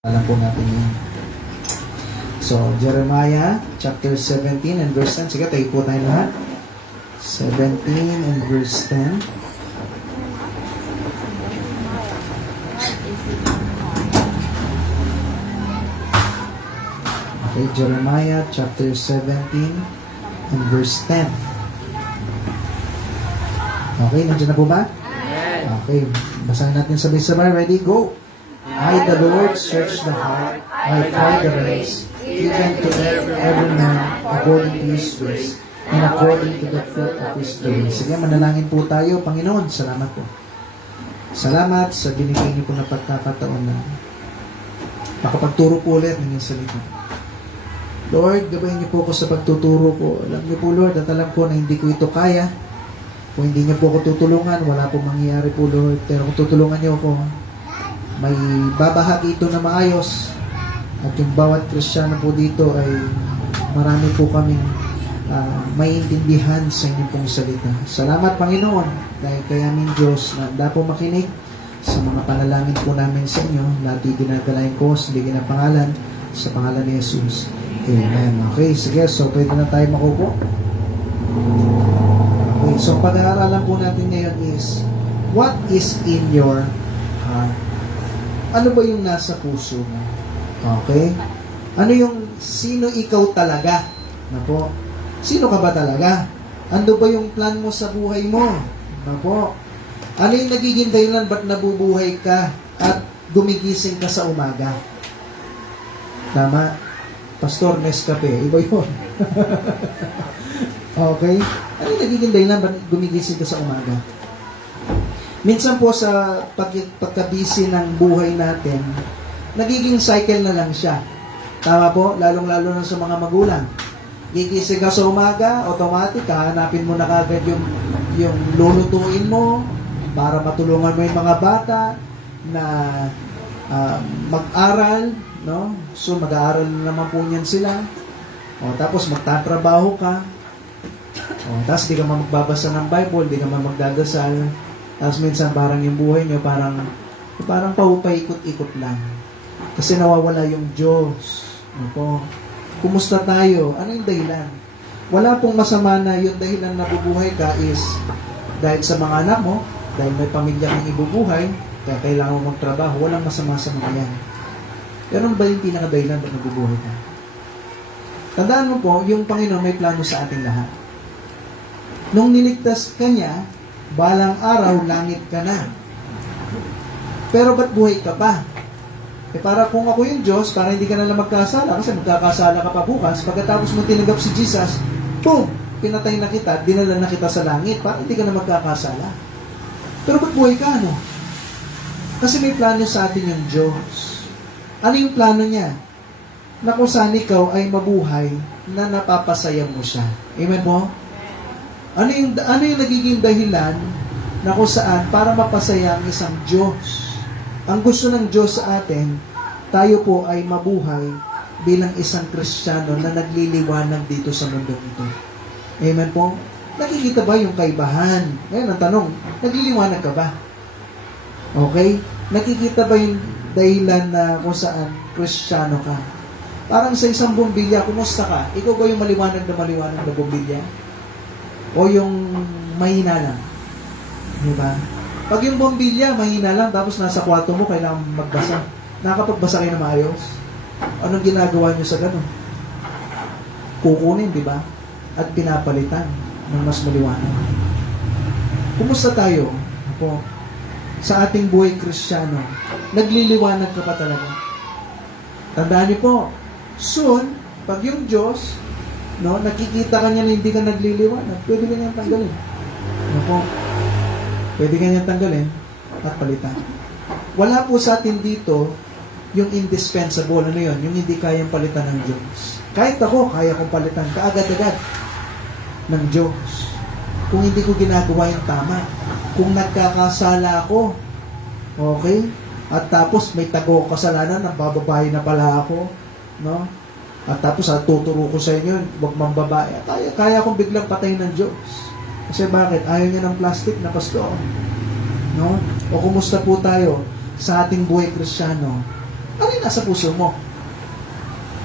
Alam po natin yun. So, Jeremiah chapter 17 and verse 10. Sige, tayo po tayo lahat. 17 and verse 10. Okay, Jeremiah chapter 17 and verse 10. Okay, nandiyan na po ba? Okay, basahin natin sabay-sabay. Ready? Go! I, the Lord, search the heart, I try the reins, even to every man according to his ways, and according to the fruit of his doing. Sige, manalangin po tayo. Panginoon, salamat po. Salamat sa binigay niyo po na pagkakataon na makapagturo po ulit ng iyong salita. Lord, gabayin niyo po ako sa pagtuturo ko. Alam niyo po, Lord, at alam ko na hindi ko ito kaya. Kung hindi niyo po ako tutulungan, wala pong mangyayari po, Lord. Pero kung tutulungan niyo ako, may babahagi ito na maayos. At yung bawat Kristiyano po dito ay marami po kaming maiintindihan sa inyong pong salita. Salamat, Panginoon, dahil kay aming Diyos na handa po makinig sa mga panalangin po namin sa inyo. Lahat dinadalain ko sa bigyan ng pangalan, sa pangalan ni Jesus. Amen. Okay, sige. So, pwede na tayo makupo. Okay, so pag-aaralan po natin ngayon is, what is in your heart? Ano ba yung nasa puso mo? Okay? Ano yung, sino ikaw talaga? Napo? Sino ka ba talaga? Ano ba yung plan mo sa buhay mo? Napo? Ano yung nagiging dahilan ba't nabubuhay ka at gumigising ka sa umaga? Tama? Pastor, Nescafe. Iba yun. Okay? Ano yung nagiging dahilan ba't gumigising ka sa umaga? Minsan po sa pagkabisi ng buhay natin, nagiging cycle na lang siya. Tama po? Lalong-lalo na sa mga magulang. Gigising ka sa umaga, automatic, hahanapin mo na kagad yung lulutuin mo para matulungan mo yung mga bata na mag-aral, no? So, mag-aaral na naman po niyan sila. O, tapos magtatrabaho ka. O, tapos di ka magbabasa ng Bible, di ka magdadasal. Tapos minsan parang yung buhay nyo parang paikot-ikot lang. Kasi nawawala yung Diyos. Ako. Kumusta tayo? Ano yung dahilan? Wala pong masama na yung dahilan na bubuhay ka is dahil sa mga anak mo, dahil may pamilya kang ibubuhay, kaya kailangan mo magtrabaho. Walang masama sa mga yan. Pero ano ba yung pinaka-dahilan na nabubuhay ka? Tandaan mo po, yung Panginoon may plano sa ating lahat. Nung niligtas ka niya, balang araw, langit ka na. Pero ba't buhay ka pa? Para kung ako yung Diyos, para hindi ka na lang magkasala, kasi magkakasala ka pa bukas, pagkatapos mo tinanggap si Jesus, boom! Pinatay na kita, dinala na kita sa langit, para hindi ka na magkakasala. Pero ba't buhay ka, ano? Kasi may plano sa atin yung Diyos. Ano yung plano niya? Na kung saan ikaw ay mabuhay, na napapasaya mo siya. Amen po? Ano yung nagiging dahilan na kung saan para mapasaya ang isang Diyos? Ang gusto ng Diyos sa atin, tayo po ay mabuhay bilang isang Kristiyano na nagliliwanag dito sa mundo ito. Amen po? Nakikita ba yung kaibahan? Ngayon ang tanong, nagliliwanag ka ba? Okay? Nakikita ba yung dahilan na kung saan Kristiyano ka? Parang sa isang bombilya, kumusta ka? Ikaw ba yung maliwanag na bombilya? O yung mahina lang. Diba? Pag yung bombilya, mahina lang, tapos nasa kwarto mo, kailangan magbasa. Nakapagbasa kayo na maayos? Anong ginagawa nyo sa gano'n? Kukunin, di ba? At pinapalitan ng mas maliwanag. Kumusta tayo? Ako, sa ating buhay Kristiyano, nagliliwanag ka pa talaga. Tandaan niyo po, soon, pag yung Diyos, no, nakikita ka niya na hindi ka nagliliwanag, pwede ka niyang tanggalin. Ano po? Pwede ka niyang tanggalin at palitan. Wala po sa atin dito yung indispensable, ano yun? Yung hindi kayang palitan ng Diyos. Kahit ako, kaya kong palitan kaagad-agad ng Diyos. Kung hindi ko ginagawa yung tama. Kung nagkakasala ako, okay? At tapos may tago kasalanan, nabababae na pala ako, no? At tapos tuturo ko sa inyo, huwag mambabae. Kaya kong biglang patayin ng Diyos. Kasi bakit? Ayaw niya ng plastic na pastor. No? O kumusta po tayo sa ating buhay Kristiyano? Ano Ano nasa puso mo?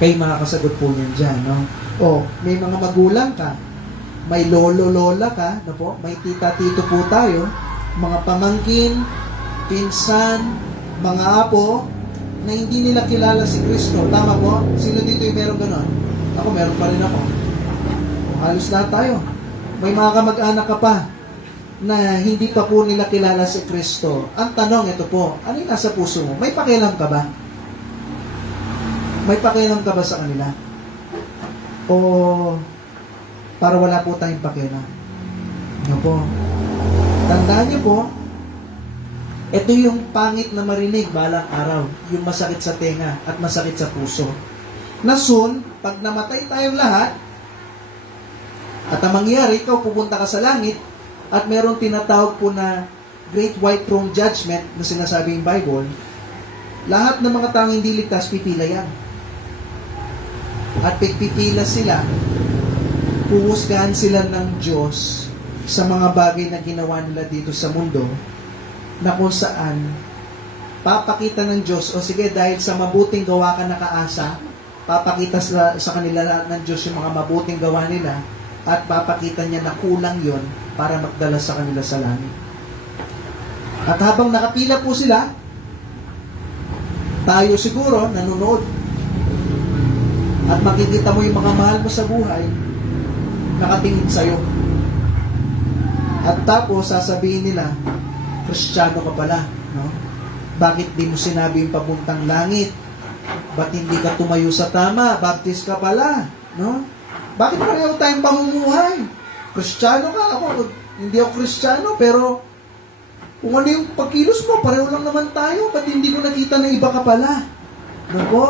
Kayo makakasagot po niyan dyan, no? O, may mga magulang ka, may lolo-lola ka, no po? May tita-tito po tayo, mga pamangkin, pinsan, mga apo, na hindi nila kilala si Kristo. Tama po? Sino dito yung meron ganon? Ako, meron pa rin ako. Halos lahat tayo. May mga kamag-anak ka pa na hindi pa po nila kilala si Kristo. Ang tanong, ito po, ano yung nasa puso mo? May pakialam ka ba? May pakialam ka ba sa kanila? O para wala po tayong pakialam? Ano po? Tandaan niyo po, ito yung pangit na marinig balang araw, yung masakit sa tenga at masakit sa puso. Na soon, pag namatay tayong lahat, at ang mangyari, ikaw pupunta ka sa langit, at meron tinatawag po na Great White Throne Judgment na sinasabi yung Bible, lahat ng mga taong hindi ligtas, pipila yan. At pipila sila, puhusgahan sila ng Diyos sa mga bagay na ginawa nila dito sa mundo, na kung saan papakita ng Diyos, o sige, dahil sa mabuting gawa ka nakaasa, papakita sa kanila ng Diyos yung mga mabuting gawa nila, at papakita niya na kulang yon para magdala sa kanila sa langit. At habang nakapila po sila, tayo siguro nanonood. At makikita mo yung mga mahal mo sa buhay, nakatingin sa'yo. At tapos, sasabihin nila, Kristiyano ka pala, no? Bakit di mo sinabi yung papuntang langit? Ba't hindi ka tumayo sa tama? Baptist ka pala, no? Bakit pareho tayong pamumuhay? Kristiyano ka, ako, hindi ako Kristiyano, pero kung ano yung pagkilos mo, pareho lang naman tayo. Ba't hindi ko nakita na iba ka pala? No po?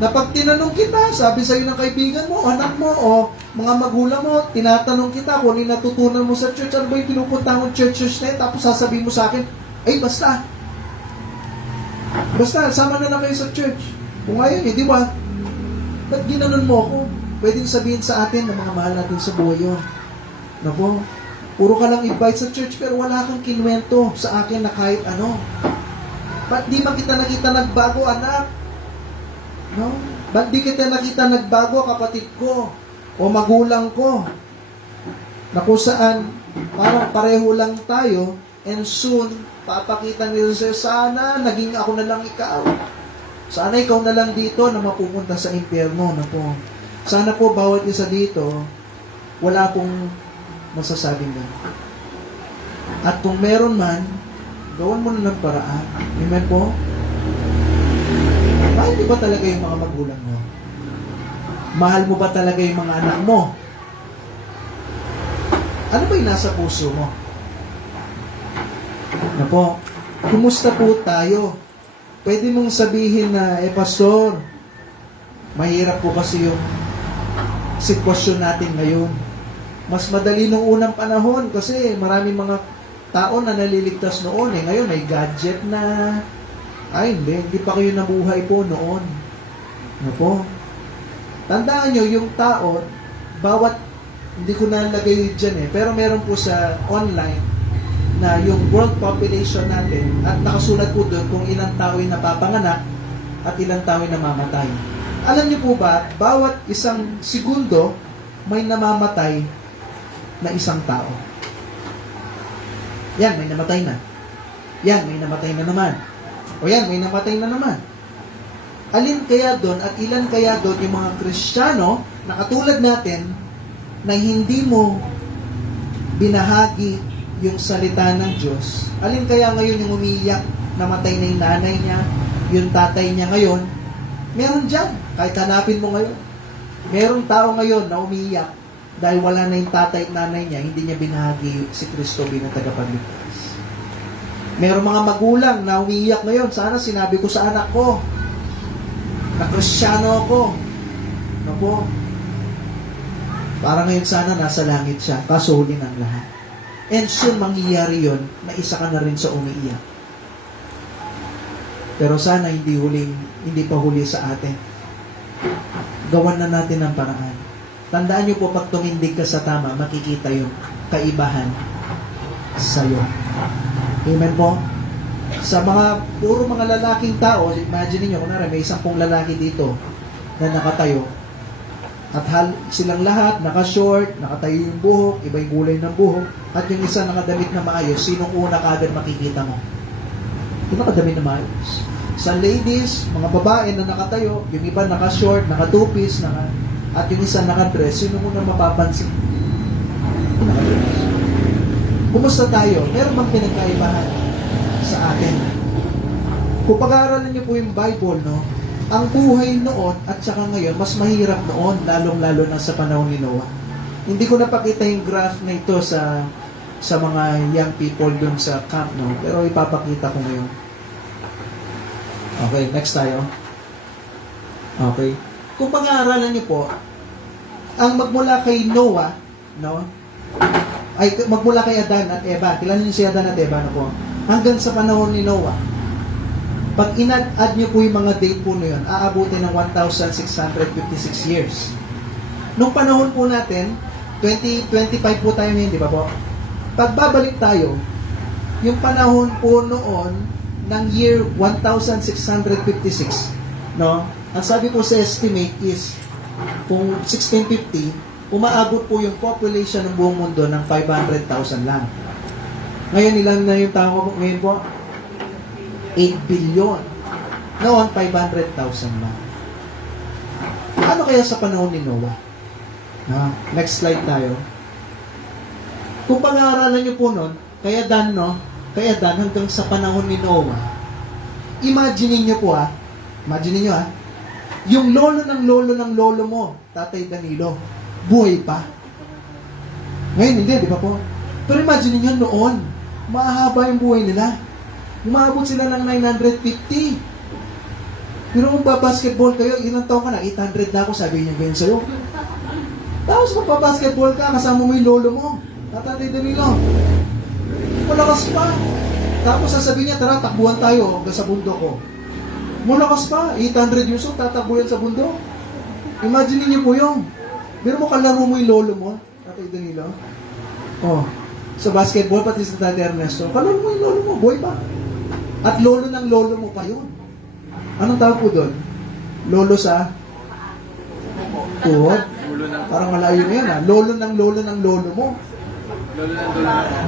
Na pag tinanong kita, sabi sa'yo ng kaibigan mo, anak mo, o mga magulang mo, tinatanong kita kung ano yung natutunan mo sa church, ano ba yung pinupunta mong church na yun, tapos sasabihin mo sa akin, ay basta, sama na lang kayo sa church. Kung ngayon, di ba? Ba't ginanon mo ako? Pwedeng sabihin sa atin ng mga mahal natin sa buhay yun. No po? Puro ka lang invite sa church, pero wala kang kinwento sa akin na kahit ano. Ba't di ba kita nakita nagbago, anak? No? Ba't di kita nakita nagbago, kapatid ko o magulang ko, na kung saan parang pareho lang tayo, and soon papakita nila sa'yo, sana naging ako na lang ikaw, sana ikaw na lang dito na mapupunta sa impyerno. Na po, sana po bawat isa dito wala pong masasabing gano'n. At kung meron man, gawan mo na ng paraan. Amen po? Mahal mo ba talaga yung mga magulang mo? Mahal mo ba talaga yung mga anak mo? Ano ba yung nasa puso mo? Na po, kumusta po tayo? Pwede mong sabihin na, pastor, mahirap po kasi yung sitwasyon natin ngayon. Mas madali nung unang panahon kasi maraming mga tao na naliligtas noon. Ngayon may gadget na. Ay, hindi pa kayo nabuhay po noon. Ano po? Tandaan nyo, yung tao, bawat, hindi ko nalagay dyan pero meron po sa online na yung world population natin at nakasulat po doon kung ilang tao yung napapanganak at ilang tao yung namamatay. Alam niyo po ba, bawat isang segundo may namamatay na isang tao. Yan, may namatay na. Yan, may namatay na naman. O yan, may namatay na naman. Alin kaya doon at ilan kaya doon yung mga Kristiyano na katulad natin na hindi mo binahagi yung salita ng Diyos? Alin kaya ngayon yung umiiyak, namatay na yung nanay niya, yung tatay niya ngayon? Meron dyan, kahit hanapin mo ngayon. Merong tao ngayon na umiiyak dahil wala na yung tatay at nanay niya, hindi niya binahagi si Kristo bilang tagapagligtas. Merong mga magulang na umiiyak ngayon, sana sinabi ko sa anak ko na Kristiyano ako. Ano po? Para ngayon sana nasa langit siya, kaso huli ng lahat. And soon mangyayari yon na isa ka na rin sa umiiyak. Pero sana hindi pa huli sa atin. Gawan na natin ang paraan. Tandaan niyo po, pag tumindig ka sa tama, makikita yung kaibahan sa'yo. Amen po? Sa mga, puro mga lalaking tao, imagine niyo kunwari may 10 lalaki dito na nakatayo, at silang lahat, naka-short, nakatayo yung buhok, iba yung kulay ng buhok, at yung isa nakadamit na maayos, sinong una kagad makikita mo? Yung nakadamit na maayos. Sa ladies, mga babae na nakatayo, yung iba naka-short, naka-two-piece, at yung isa naka-dress, sinong una mapapansin? Yung naka-dress. Kumusta tayo? Meron bang pinagkaibahan sa atin? Kung pag-aaralan niyo po yung Bible, no? Ang buhay noon at saka ngayon, mas mahirap noon, lalong-lalo na sa panahon ni Noah. Hindi ko napakita yung graph na ito sa mga young people dun sa camp, no? Pero ipapakita ko ngayon. Okay, next tayo. Okay. Kung pag-aaralan niyo po, ang magmula kay Noah, no? Ay, magmula kay Adan at Eva. Kilala niyo si Adan at Eva, no po? Hanggang sa panahon ni Noah. Pag in-add nyo po yung mga date po na yun, aabutin ng 1,656 years. Nung panahon po natin, 2025 po tayo ngayon, di ba po? Pagbabalik tayo, yung panahon po noon ng year 1,656, no? Ang sabi po sa estimate is, kung 1650, umaabot po yung population ng buong mundo ng 500,000 lang. Ngayon, ilan na yung tao ngayon po? 8 billion. Noon, 500,000 lang. Ano kaya sa panahon ni Noah? Next slide tayo. Kung pag-aaralan nyo po nun, kaya Dan hanggang sa panahon ni Noah, imagine nyo po imagine nyo yung lolo ng lolo mo, Tatay Danilo, buhay pa. Ngayon hindi, di ba po? Pero imagine nyo noon, mahaba yung buhay nila. Umabot sila ng 950. Pero kung basketball kayo, ilang taon ka na? 800 na ako, sabi niya ganyan sa'yo. Tapos kung basketball ka, kasama mo yung lolo mo. Tatay Danilo. Malakas pa. Tapos sasabihin niya, tara, takbuhan tayo hanggang sa bundok ko. Malakas pa. 800 years old, tatakbuhan sa bundok. Imagine niyo po yung. Pero mo kalaro mo yung lolo mo, Tatay Danilo. Oh, sa basketball, pati sa Tatay Ernesto, kalaro mo yung lolo mo, boy pa. At lolo ng lolo mo pa yun. Anong tawag po doon? Lolo sa tuhod? Parang malayo na yan Lolo ng lolo mo.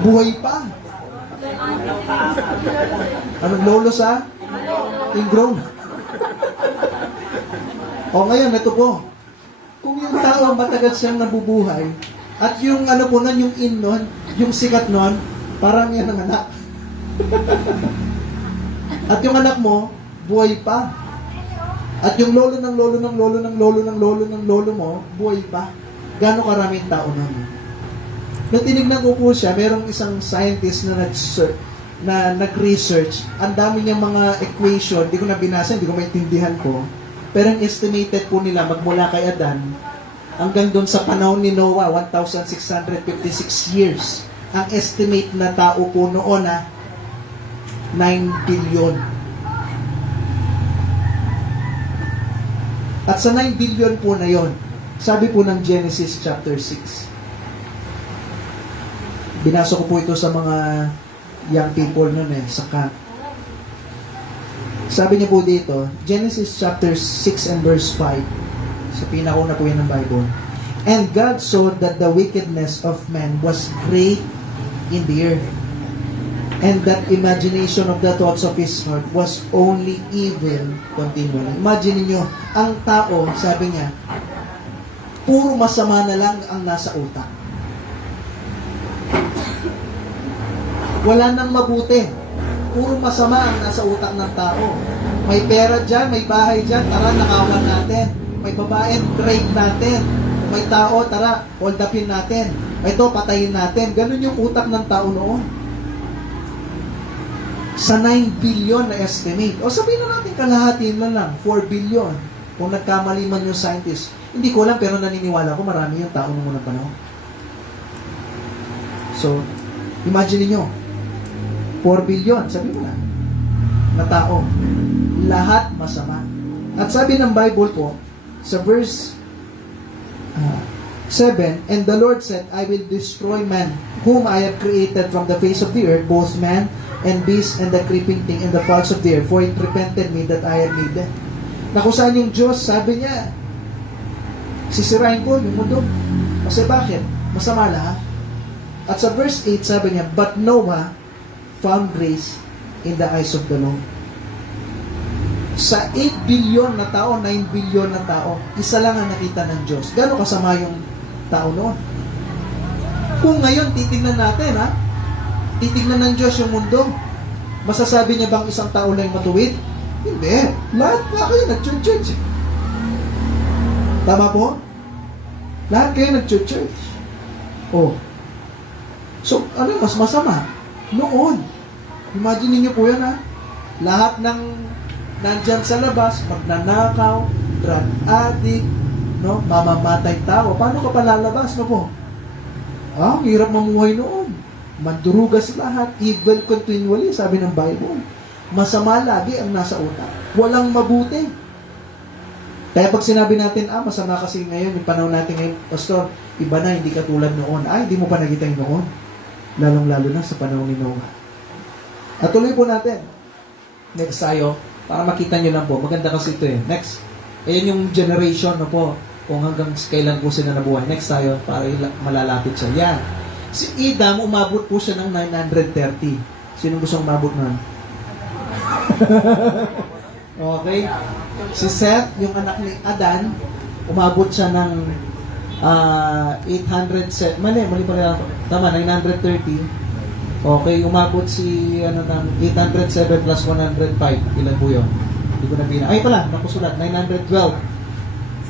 Buhay pa. Anong lolo sa? Ingrown. O ngayon, ito po. Kung yung tao matagal siyang nabubuhay, at yung po nun, yung nun, yung sikat nun, parang yan ang anak. At yung anak mo, buhay pa. At yung lolo ng lolo mo, buhay pa. Gano'ng karaming tao naman. Nung tinignan ko po siya, merong isang scientist na nag-research. Ang dami niyang mga equation, hindi ko na binasa, hindi ko maintindihan po. Pero ang estimated po nila, magmula kay Adan, hanggang doon sa panahon ni Noah, 1,656 years. Ang estimate na tao po noon 9 billion. At sa 9 billion po na yon, sabi po ng Genesis chapter 6. Binasa ko po ito sa mga young people noon sa camp. Sabi niya po dito, Genesis chapter 6 and verse 5. Sa pinakauna po yan ng Bible. And God saw that the wickedness of man was great in the earth, and that imagination of the thoughts of his heart was only evil continually. Imagine niyo, ang tao, sabi niya, puro masama na lang ang nasa utak. Wala nang mabuti. Puro masama ang nasa utak ng tao. May pera dyan, may bahay dyan, tara, nakawan natin. May babae, trade natin. May tao, tara, hold upin natin. Ito, patayin natin. Ganun yung utak ng tao noon. Sa 9 billion na estimate. O sabihin na natin kalahati na lang, 4 billion. Kung nagkamali man yung scientist. Hindi ko alam, pero naniniwala ko marami yung tao nung unang panahon. So, imagine niyo 4 billion, sabi mo na tao. Lahat masama. At sabi ng Bible po, sa verse 7, and the Lord said, I will destroy man, whom I have created from the face of the earth, both man and beasts, and the creeping thing, and the fowls of the air, for it repented me that I had made them. Na kung saan yung Diyos, sabi niya, sisirain ko yung mundo. Kasi bakit? Masama lahat. At sa verse 8, sabi niya, but Noah found grace in the eyes of the Lord. Sa 8 billion na tao, 9 billion na tao, isa lang ang nakita ng Diyos. Gano'ng kasama yung tao noon? Kung ngayon, titignan natin, titignan ng Diyos yung mundo. Masasabi niya bang isang tao lang matuwid? Hindi. Lahat na kayo nag-church. Tama po? Lahat kayo nag-church. Oh. So, ano mas masama? Noon. Imagine niyo po yan, lahat ng nandyan sa labas, magnanakaw, drug addict, no? Mamamatay tao. Paano ka palalabas, no po? Ang hirap mamuhay noon. Mandurugas lahat, evil continually, sabi ng Bible. Masama lagi ang nasa utak. Walang mabuti. Kaya pag sinabi natin, masama kasi ngayon, yung panahon natin ngayon, Pastor, iba na, hindi katulad noon. Hindi mo pa nakita yung noon. Lalong-lalo na sa panahon ni Noah. At tuloy po natin. Next tayo, para makita nyo lang po. Maganda kasi ito Next. Ayan yung generation na po, kung hanggang kailan po sila nabuhay. Next tayo, para malalapit siya. Yan. Si Adam, umabot po siya ng 930. Sino gusto umabot na? Okay. Si Seth, yung anak ni Adan, umabot siya ng 800, mali pala, tama, 930. Okay, umabot si, ng 807 plus 105. Ilan po yun? Hindi ko na ay pala, nakusulat, 912.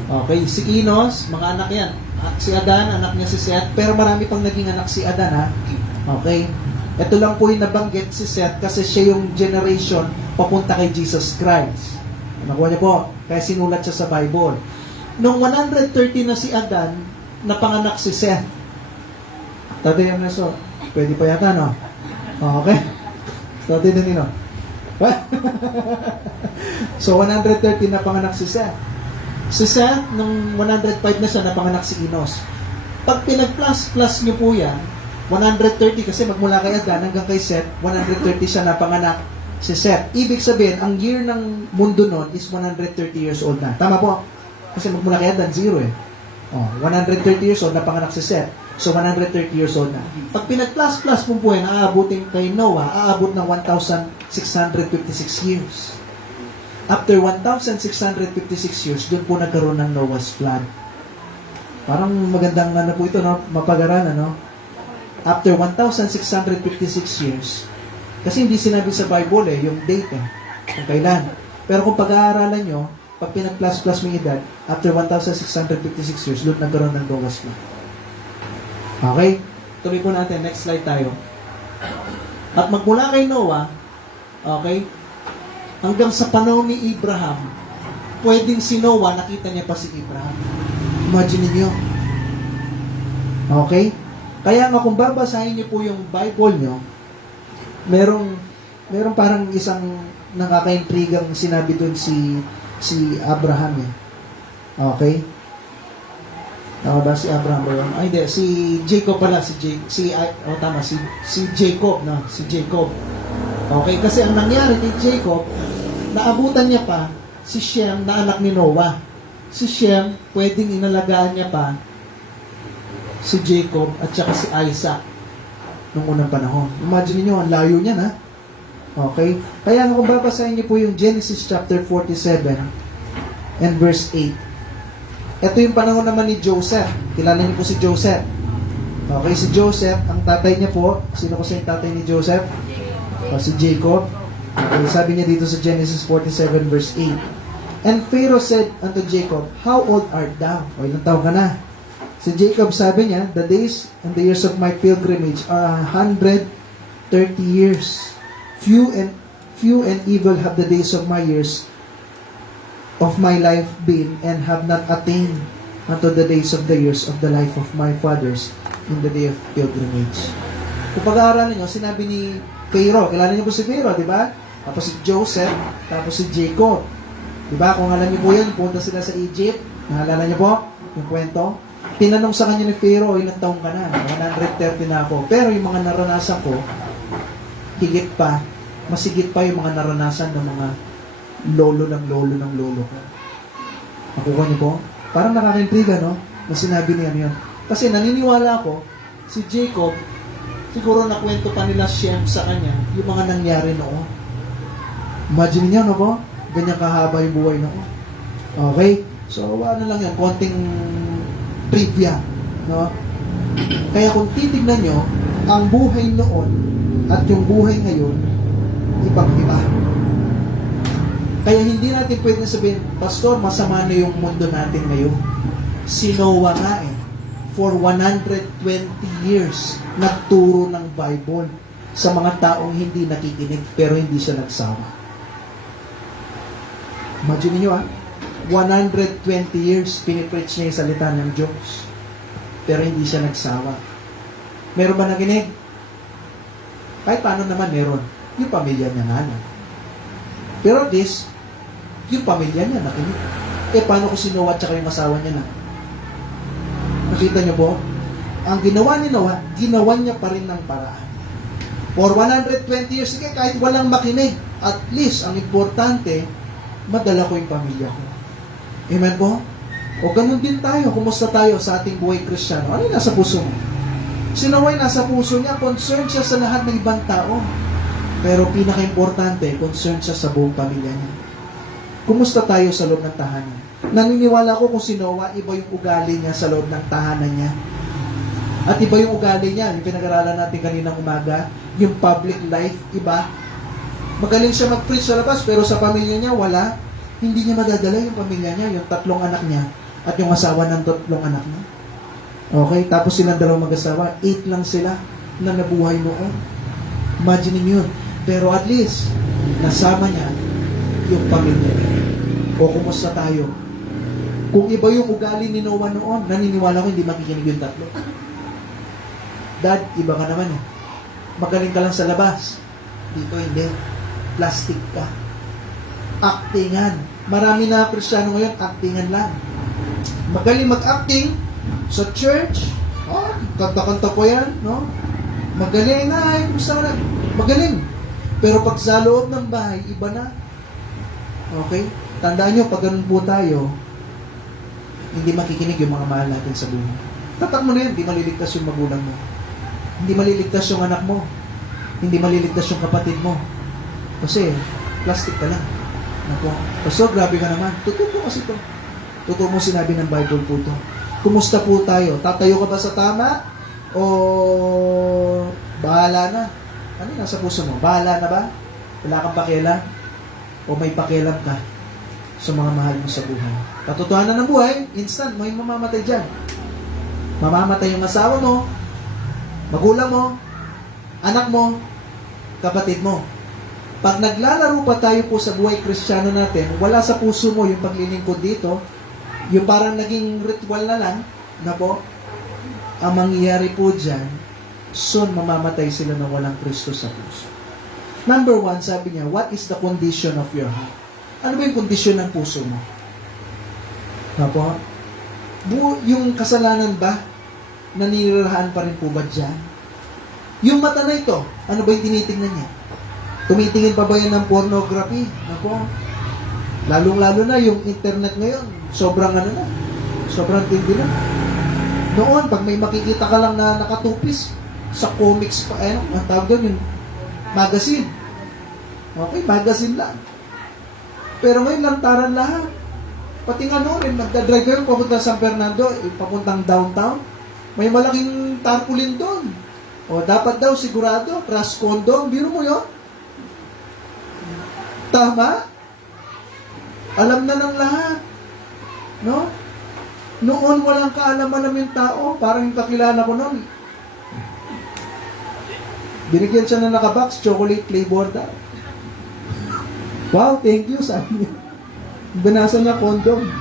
Okay, si Enos, mga anak yan. Si Adan, anak niya si Seth, pero marami pang naging anak si Adan, Okay? Ito lang po yung nabanggit si Seth kasi siya yung generation papunta kay Jesus Christ. Nakuha niyo po, kaya sinulat siya sa Bible. Nung 130 na si Adan, napanganak si Seth. Tati yan na so, pwede pa yata, no? Okay? Tati na nino. So, 130 napanganak si Seth. Si Seth, nung 105 na siya, napanganak si Enos. Pag pinag-plus nyo po yan, 130 kasi magmula kay Adan hanggang kay Seth, 130 siya napanganak si Seth. Ibig sabihin, ang year ng mundo nun is 130 years old na. Tama po? Kasi magmula kay Adan, 0 130 years old, napanganak si Seth. So, 130 years old na. Pag pinag-plus po yan, aabutin kay Noah, aabot ng 1,656 years. After 1,656 years, doon po nagkaroon ng Noah's flood. Parang magandang po ito, no? Mapag-aralan, no? After 1,656 years, kasi hindi sinabi sa Bible yung date kung kailan. Pero kung pag-aaralan nyo, pag pinag-plus mo yung edad, after 1,656 years, doon nagkaroon ng Noah's flood. Okay? Tuloy po natin. Next slide tayo. At magmula kay Noah, okay, hanggang sa panahon ni Abraham, pwedeng si Noah, nakita niya pa si Abraham. Imagine niyo. Okay? Kaya nga kung babasahin niyo po yung Bible niyo, merong parang isang nakaka-intrigang sinabi doon si Abraham Okay? Tama ba si Abraham ba yun? Ay, hindi. Si Jacob pala. Si Jacob, no? Si Jacob. Okay? Kasi ang nangyari ni Jacob, naabutan niya pa si Shem na anak ni Noah. Si Shem, pwedeng inalagaan niya pa si Jacob at saka si Isaac nung unang panahon. Imagine niyo, ang layo niya, Okay? Kaya kung babasahin niyo po yung Genesis chapter 47 and verse 8. Ito yung panahon naman ni Joseph. Kilala niyo po si Joseph. Okay, si Joseph, ang tatay niya po, sino ko sa yung tatay ni Joseph? Si Jacob. Okay, sabi niya dito sa Genesis 47 verse 8. And Pharaoh said unto Jacob, How old art thou? O ilang taon ka na? Si Jacob sabi niya, The days and the years of my pilgrimage are 130 years. Few and evil have the days of my years of my life been, and have not attained unto the days of the years of the life of my fathers in the day of pilgrimage. Kung pag-aaralan nyo, sinabi ni Pharaoh, kilala niyo po si Pharaoh, di ba? Tapos si Joseph, tapos si Jacob. Di ba? Kung alam niyo po yun, punta sila sa Egypt. Naalala niyo po yung kwento? Tinanong sa kanya ni Pharaoh, ilang taong ka na? 130 na ako. Pero yung mga naranasan ko, higit pa, masigit pa yung mga naranasan ng mga lolo ng lolo ko. Nakuha niyo po? Parang nakaka-intriga, no? Na sinabi niya yun. Kasi naniniwala ako, si Jacob, siguro nakwento pa nila Shem sa kanya, yung mga nangyari noon. Imagine niyo, no po? Ganyan kahaba yung buhay noon. Okay? So, ano lang yan, konting trivia, no? Kaya kung titignan nyo, ang buhay noon at yung buhay ngayon, ibang-iba. Kaya hindi natin pwede sabihin, Pastor, masama na yung mundo natin ngayon. Si Noah nga for 120 years, nagturo ng Bible sa mga taong hindi nakikinig, pero hindi siya nagsawa. Imagine niyo 120 years, pinipreach niya yung salita ng Diyos, pero hindi siya nagsawa. Meron ba nakinig? Kahit paano naman meron. Yung pamilya niya nga na. Pero at least, yung pamilya niya nakinig. Paano kung si Noah at saka yung asawa niya na? Nakita niyo po? Ang ginawa ni Noah, ginawa niya pa rin ng paraan. For 120 years, sige, kahit walang makinig, at least, ang importante, madala ko yung pamilya ko. Amen po? O ganun din tayo, kumusta tayo sa ating buhay Kristiyano? Ano yung nasa puso mo? Si Noah nasa puso niya, concerned siya sa lahat ng ibang tao. Pero pinaka-importante, concerned siya sa buong pamilya niya. Kumusta tayo sa loob ng tahanan? Naniniwala ko kung si Noah, iba yung ugali niya sa loob ng tahanan niya. At iba yung ugali niya, yung pinag-aralan natin kaninang umaga, yung public life, iba. Magaling siya mag-preach sa labas, pero sa pamilya niya, wala. Hindi niya madadala yung pamilya niya, yung 3 anak niya, at yung asawa ng 3 anak niya. Okay? Tapos silang 2 mag-asawa, 8 lang sila na nabuhay noon. Imagine niyo yun. Pero at least, nasama niya yung pamilya niya. O kumusta tayo? Kung iba yung ugali ni Noah noon, naniniwala ko hindi makikinig yung 3. Dad, iba ka naman eh. Magaling ka lang sa labas. Dito hindi. Plastic ka. Actingan. Marami na Kristiyano ngayon, actingan lang. Magaling mag-acting sa church. Kanta-kanta ko yan, no? Magaling na, kumusta ka na? Magaling. Pero pag sa loob ng bahay, iba na. Okay? Tandaan nyo, pag ganun po tayo, hindi makikinig yung mga mahal natin sa buhay. Tatak mo na yan, hindi maliligtas yung magulang mo. Hindi maliligtas yung anak mo. Hindi maliligtas yung kapatid mo. Kasi, plastic ka lang. So, grabe ka naman. Totoo po kasi ito. Totoo mo sinabi ng Bible po ito. Kumusta po tayo? Tatayo ka ba sa tama? O bahala na? Ano nasa puso mo? Bahala na ba? Wala kang pakialam? O may pakialam ka sa mga mahal mo sa buhay? Katotohanan ng buhay, instant, may mamamatay dyan. Mamamatay yung asawa mo, magulang mo, anak mo, kapatid mo. Pag naglalaro pa tayo po sa buhay Kristiyano natin, wala sa puso mo yung paglilingkod dito, yung parang naging ritual na lang, na po, ang mangyayari po dyan, soon mamamatay sila na walang Kristo sa puso. Number 1, sabi niya, what is the condition of your heart? Ano ba yung kondisyon ng puso mo? Na po? Yung kasalanan ba, naninirahan pa rin po ba dyan? Yung mata na ito, ano ba yung tinitingnan niya? Tumitingin pa ba yan ng pornography? Ako, lalong-lalo na yung internet ngayon, sobrang ano na, sobrang tindi na. Noon, pag may makikita ka lang na nakatupis sa comics pa, ang tawag doon, yung magazine. Okay, magazine lang. Pero ngayon, lantaran lahat. Pati nga noon, nagdadrive kayo papunta San Fernando, papuntang downtown, may malaking tarpaulin doon. O, dapat daw sigurado, crash condom, biro mo yun? Tama? Alam na ng lahat. No? Noon walang kaalam-alam yung tao. Parang yung kakilala ko noon. Binigyan siya na nakabox, chocolate flavor daw. Wow, thank you, sabi niya. Binasa niya condom.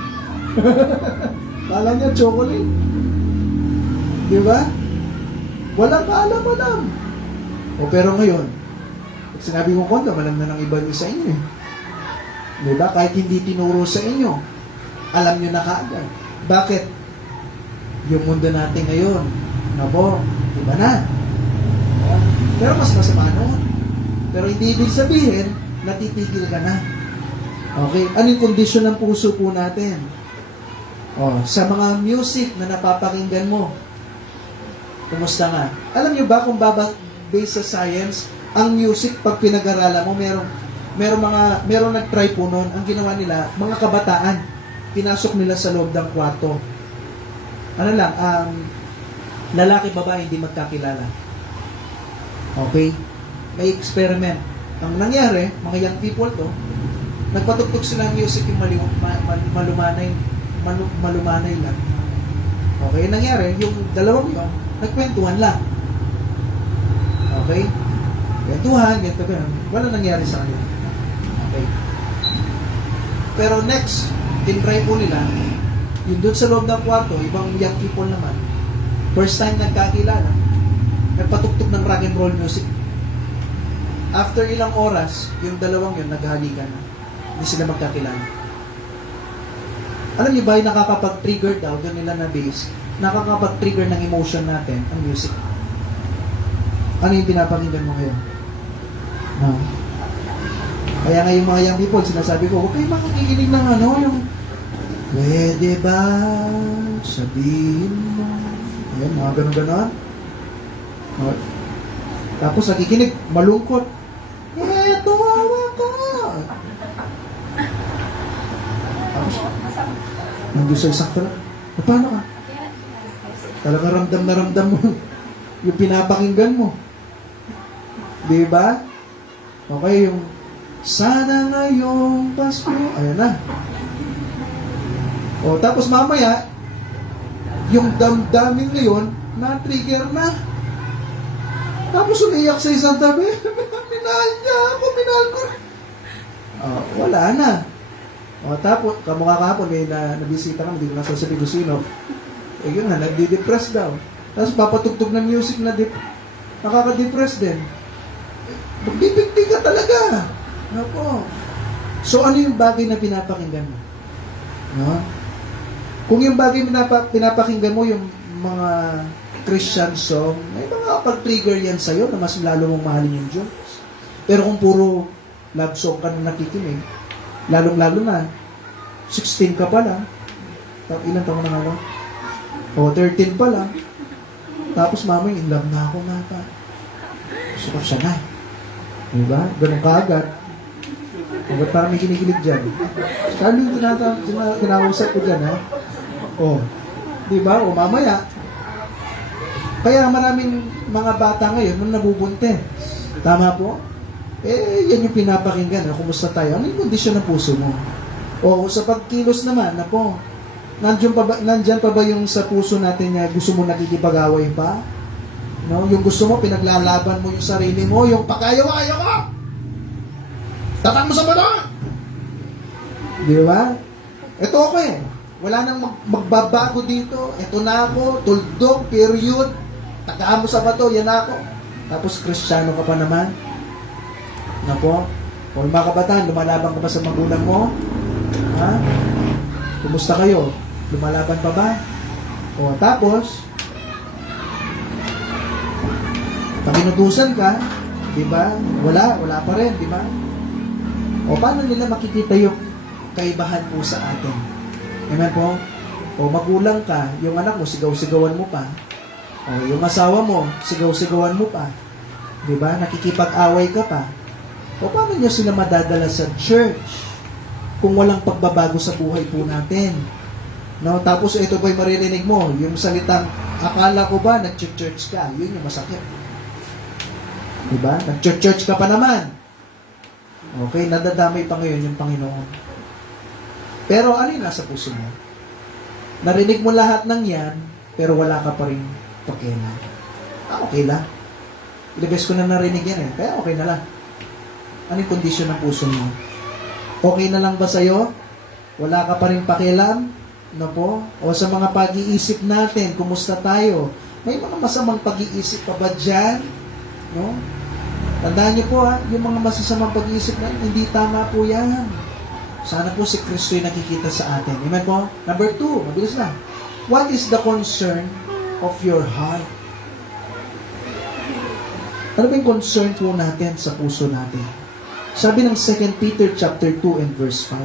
Kala niya chocolate. Di ba? Walang kaalam-alam. O pero ngayon, pag sinabi mo condom, alam na ng iba sa inyo eh. Diba? Kahit hindi tinuro sa inyo, alam nyo na kaagad. Bakit? Yung mundo natin ngayon, nabo, iba na. Pero mas masama noon. Pero hindi ibig sabihin, natitigil ka na. Okay? Anong kondisyon ng puso po natin? Sa mga music na napapakinggan mo, kumusta nga? Alam niyo ba kung based sa science, ang music, pag pinag-aralan mo, merong nag-try po noon, ang ginawa nila, mga kabataan, pinasok nila sa loob ng kwarto. Lalaki, babae, hindi magkakilala. Okay? May experiment. Ang nangyari, mga young people to, nagpatugtog sila ng music yung malumanay lang. Okay? Nangyari, yung dalawang yun, nagkwentuhan lang. Okay? Kwentuhan, ganito, ganun. Wala nangyari sa kanila. Okay? Pero next, tinry po nila, yung doon sa loob ng kwarto, ibang young people naman, first time nagkakilala, nagpatugtog ng rock and roll music. After ilang oras, yung dalawang yun, naghalikan na. Hindi sila magkakilala. Alam niyo ba, yung nakakapag-trigger daw, doon nila na base, nakakapag-trigger ng emotion natin, ang music. Ano yung pinapakinggan mo ngayon? No? Kaya nga yung mga young people, sinasabi ko, huwag kayo makikinig ng yung pwede ba sabihin mo? Ayan, mga ganun-ganon. Tapos nakikinig, malungkot. Tuwawa ka! Tapos, nandun sa isang pala, paano ka? Talaga ramdam na ramdam mo yung pinapakinggan mo. Di ba? Okay, yung sana ngayong Pasko. Ayan na. Tapos mamaya, yung damdamin ngayon, na-trigger na. Tapos umiyak sa isang tabi, minahal niya ako, minahal ko. Wala na. Tapos, kamukha kahapon, may nabisita kami, hindi ko nasasabi ko sino. Yun nga, nagdi-depress daw. Tapos papatugtog ng music na nakaka-depress din. Magbibigti ka talaga. Ako. So, ano yung bagay na pinapakinggan mo? No? Kung yung bagay pinapakinggan mo, yung mga Christian song, may mga pag-trigger yan sa'yo na mas lalo mong mahalin yung Diyos. Pero kung puro love song ka na nakikinig, lalong-lalo na, 16 ka pa lang, ilan taon na nga 13 pa lang, tapos mamay, in love na ako na pa. Gusto ko siya na. Diba? Ganun kaagad. Ba't parang may kinikilig dyan? Kalo yung kinausap ko dyan, ha? Diba? Mamaya. Kaya maraming mga bata ngayon nung nabubunte. Tama po? Yan yung pinapakinggan. Kumusta tayo? Ano yung kondisyon ng puso mo? Sa pagkilos naman, nandyan pa ba yung sa puso natin na gusto mo nakikipag-away pa? No? Yung gusto mo, pinaglalaban mo yung sarili mo, yung pag-ayaw-ayaw ko! Tatang mo sa bala! Di ba? Ito okay. Wala nang magbabago dito. Ito na ako, tuldok, period. Tagaan mo sa bato, yan ako. Tapos Kristiyano ka pa naman. Na po? O mga kabataan, lumalaban ka ba sa magulang mo? Ha? Kumusta kayo? Lumalaban pa ba? Tapos, pag inutusan ka, di ba? Wala pa rin, di ba? Paano nila makikita yung kaibahan po sa atin? Amen po? Magulang ka, yung anak mo, sigaw-sigawan mo pa. Yung asawa mo, sigaw-sigawan mo pa. Di ba? Nakikipag-away ka pa. Paano nyo sila madadala sa church kung walang pagbabago sa buhay po natin? No? Tapos ito ba'y maririnig mo? Yung salitang, akala ko ba nag-church ka? Yun yung masakit. Diba? Nag-church ka pa naman. Okay, nadadamay pa ngayon yung Panginoon. Pero ano yung nasa puso mo? Narinig mo lahat ng yan, pero wala ka pa rin pakialam. Okay lang. Ilibes ko na narinig yan kaya okay na lang. Ano yung kondisyon ng puso mo? Okay na lang ba sa'yo? Wala ka pa rin pakialam? No po? O sa mga pag-iisip natin, kumusta tayo? May mga masamang pag-iisip pa ba dyan? No? Tandaan niyo po yung mga masasamang pag-iisip na hindi tama po yan. Sana po si Kristo yung nakikita sa atin. Amen po? Number 2, mabilis na. What is the concern of your heart? Ano ba yung concern po natin sa puso natin? Sabi ng 2 Peter chapter 2 and verse 5.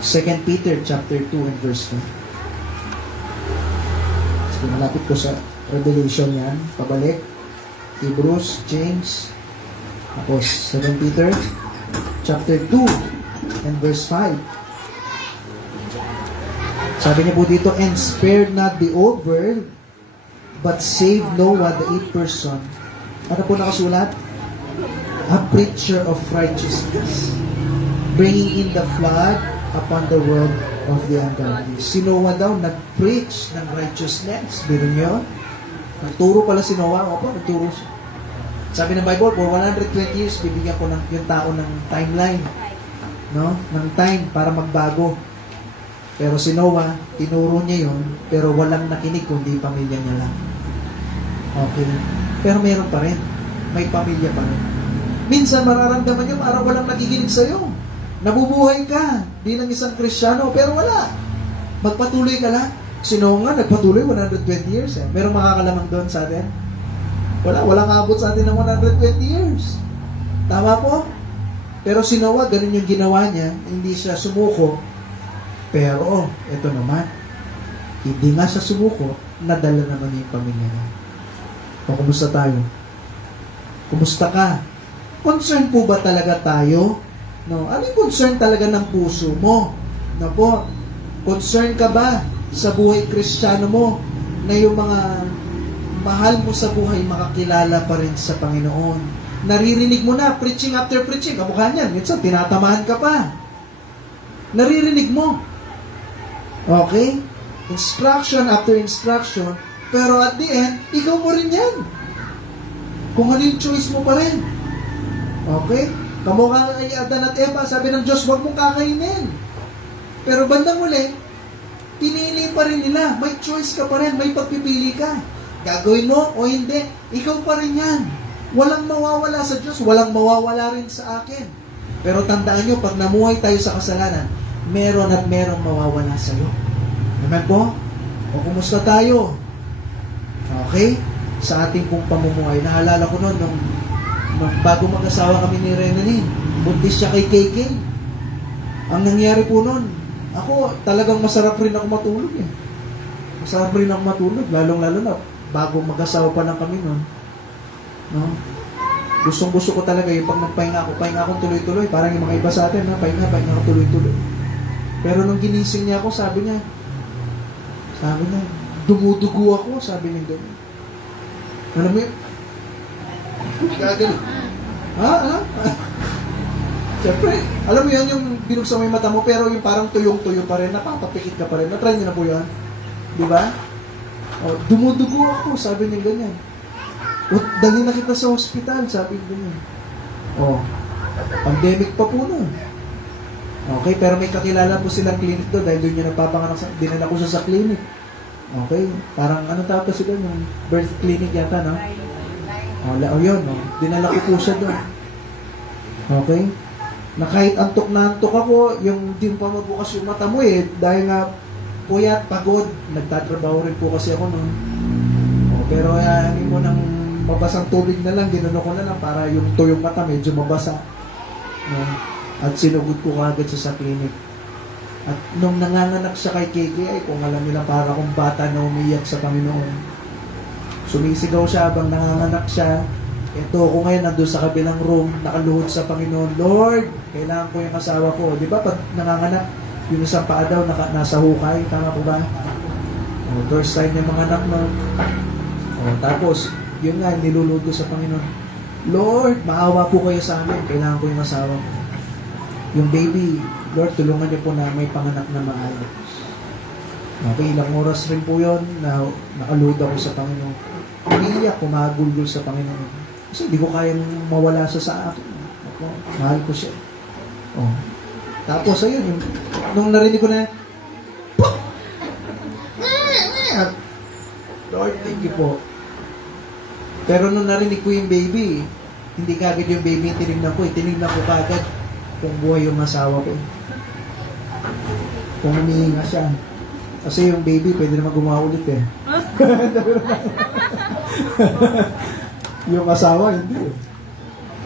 2 Peter chapter 2 and verse 5. Sige, malapit ko sa Revelation yan. Pabalik. Hebrews, James. Tapos 2 Peter chapter 2 and verse 5. Sabi niya po dito, and spared not the old world, but saved Noah, the eighth person. Ano po nakasulat? A preacher of righteousness, bringing in the flood upon the world of the ungodly. Si Noah daw, nag-preach ng righteousness. Biro niyo? Nagturo pala si Noah. Opo, nagturo siya. Sabi ng Bible, for 120 years, bibigyan ko ng yung tao ng timeline. No? Ng time para magbago. Pero si Noah, tinuro niya yun, pero walang nakinig kundi pamilya niya lang. Okay. Pero meron pa rin. May pamilya pa rin. Minsan mararamdaman niyo parang walang nakikinig sa'yo. Nabubuhay ka bilang isang Kristiyano, pero wala. Magpatuloy ka lang. Si Noah nga, nagpatuloy 120 years. Merong makakalamang doon sa atin? Wala. Walang abot sa atin ng 120 years. Tama po? Pero si Noah, ganun yung ginawa niya. Hindi siya sumuko. Pero, ito naman, hindi nga siya sumuko, nadala naman yung pamilya niya. O, kumusta tayo? Kumusta ka? Concern po ba talaga tayo? No? Ano yung concern talaga ng puso mo? No po? Concern ka ba sa buhay Kristiyano mo na yung mga mahal mo sa buhay makakilala pa rin sa Panginoon? Naririnig mo na, preaching after preaching, kamukha niyan, minsan tinatamaan ka pa. Naririnig mo. Okay? Instruction after instruction, pero at the end, ikaw mo rin yan. Kung ano yung choice mo pa rin. Okay? Kamukha ay Adan at Eva, sabi ng Diyos, huwag mong kakainin. Pero bandang uli, pinili pa rin nila. May choice ka pa rin, may pagpipili ka. Gagawin mo o hindi, ikaw pa rin yan. Walang mawawala sa Diyos, walang mawawala rin sa akin. Pero tandaan nyo, pag namuhay tayo sa kasalanan, meron at merong mawawala sa iyo. Amen po? O kumusta tayo? Okay? Sa ating pong pamumuhay. Naalala ko noon, nung bago mag-asawa kami ni Renaline, buntis siya kay KK. Ang nangyari po noon, ako, talagang masarap rin ako matulog eh. Masarap rin ako matulog, lalong-lalo na, bago mag-asawa pa lang kami noon. No? Gustong-gusto ko talaga yung pag nagpahinga ako tuloy-tuloy, parang yung mga iba sa atin, pahinga ako tuloy-tuloy. Pero nung ginising niya ako, sabi niya, dumudugo ako, sabi niya doon. Alam mo yun? Gagano. Ha? Siyempre, alam mo yan yung binuksan mo yung mata mo, pero yung parang tuyong-tuyo pa rin, napapapikit ka pa rin. Na-try niyo na po yan? Di ba? O, dumudugo ako, sabi niya ganyan. O, dali na kita sa hospital, sabi niya ganyan. O, pandemic pa po nun. Okay, pero may kakilala po silang clinic doon dahil doon yung nagpapanganak dinala ko siya sa clinic. Okay, parang ano tawag kasi doon, yung birth clinic yata, no? O yun, no? Dinala ko po siya doon. Okay? Na kahit antok na antok ako, yung di pa magbukas yung mata mo eh, dahil nga puyat, pagod, nagtatrabaho rin po kasi ako noon. Pero hindi mo nang mabasang tubig na lang, ginano ko na lang para yung tuyong mata medyo mabasa. No? At sinugod ko agad siya sa clinic. At nung nanganganak siya kay KK, ay kung alam nila para akong bata na umiyak sa Panginoon. Sumisigaw siya habang nanganganak siya. Ito ako ngayon nandun sa kabilang room, nakaluhod sa Panginoon. Lord, kailangan ko yung asawa ko. Di ba pag nanganganak, yung isang paa daw nasa hukay, tama po ba? First time yung mga anak mo. Tapos, yun nga, niluluhod ko sa Panginoon. Lord, maawa po kayo sa amin. Kailangan ko yung asawa ko. Yung baby, Lord, tulungan niyo po na may panganak na maayos. Okay, ilang oras rin po yun na nakaluhod ako sa Panginoon. Umiiyak, kumagulgol sa Panginoon. Kasi hindi ko kayang mawala siya sa akin. Okay, mahal ko siya. Tapos, ayun, nung narinig ko na, Lord, thank you po. Pero nung narinig ko yung baby, hindi kagad yung baby tinignan ko. Tinignan ko kagad kung buhay yung asawa ko. Kung humihinga siya. Kasi yung baby, pwede naman gumawa ulit eh. Yung asawa, hindi.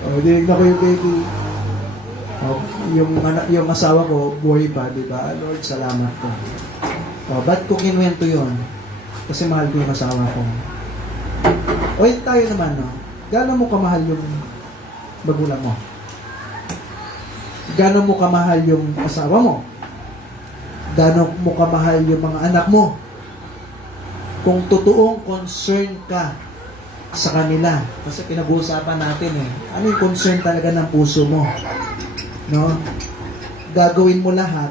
O, dinignan ko yung baby. O, yung asawa ko, buhay pa, di ba? Lord, salamat po. O, ba't ko kinuwento yun? Kasi mahal ko yung asawa ko. O, tayo naman, no? Gano'n mo kamahal yung magulang mo? Gano'n mo kamahal yung asawa mo? Gano'n mo kamahal yung mga anak mo? Kung totoong concern ka sa kanila, kasi pinag-uusapan natin ano yung concern talaga ng puso mo? No? Gagawin mo lahat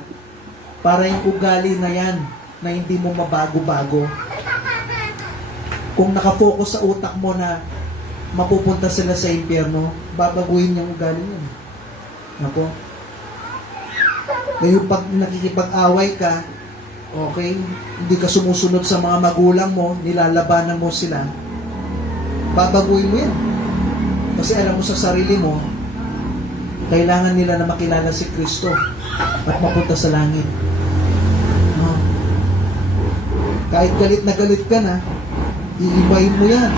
para yung ugali na yan na hindi mo mabago-bago. Kung nakafocus sa utak mo na mapupunta sila sa impyerno, babaguhin yung ugali yun. Nako? Ngayon pag nakikipag-away ka, okay, hindi ka sumusunod sa mga magulang mo, nilalabanan mo sila, babaguhin mo yan. Kasi alam mo sa sarili mo, kailangan nila na makilala si Kristo at mapunta sa langit. No? Kahit galit na galit ka na, iibahin mo yan.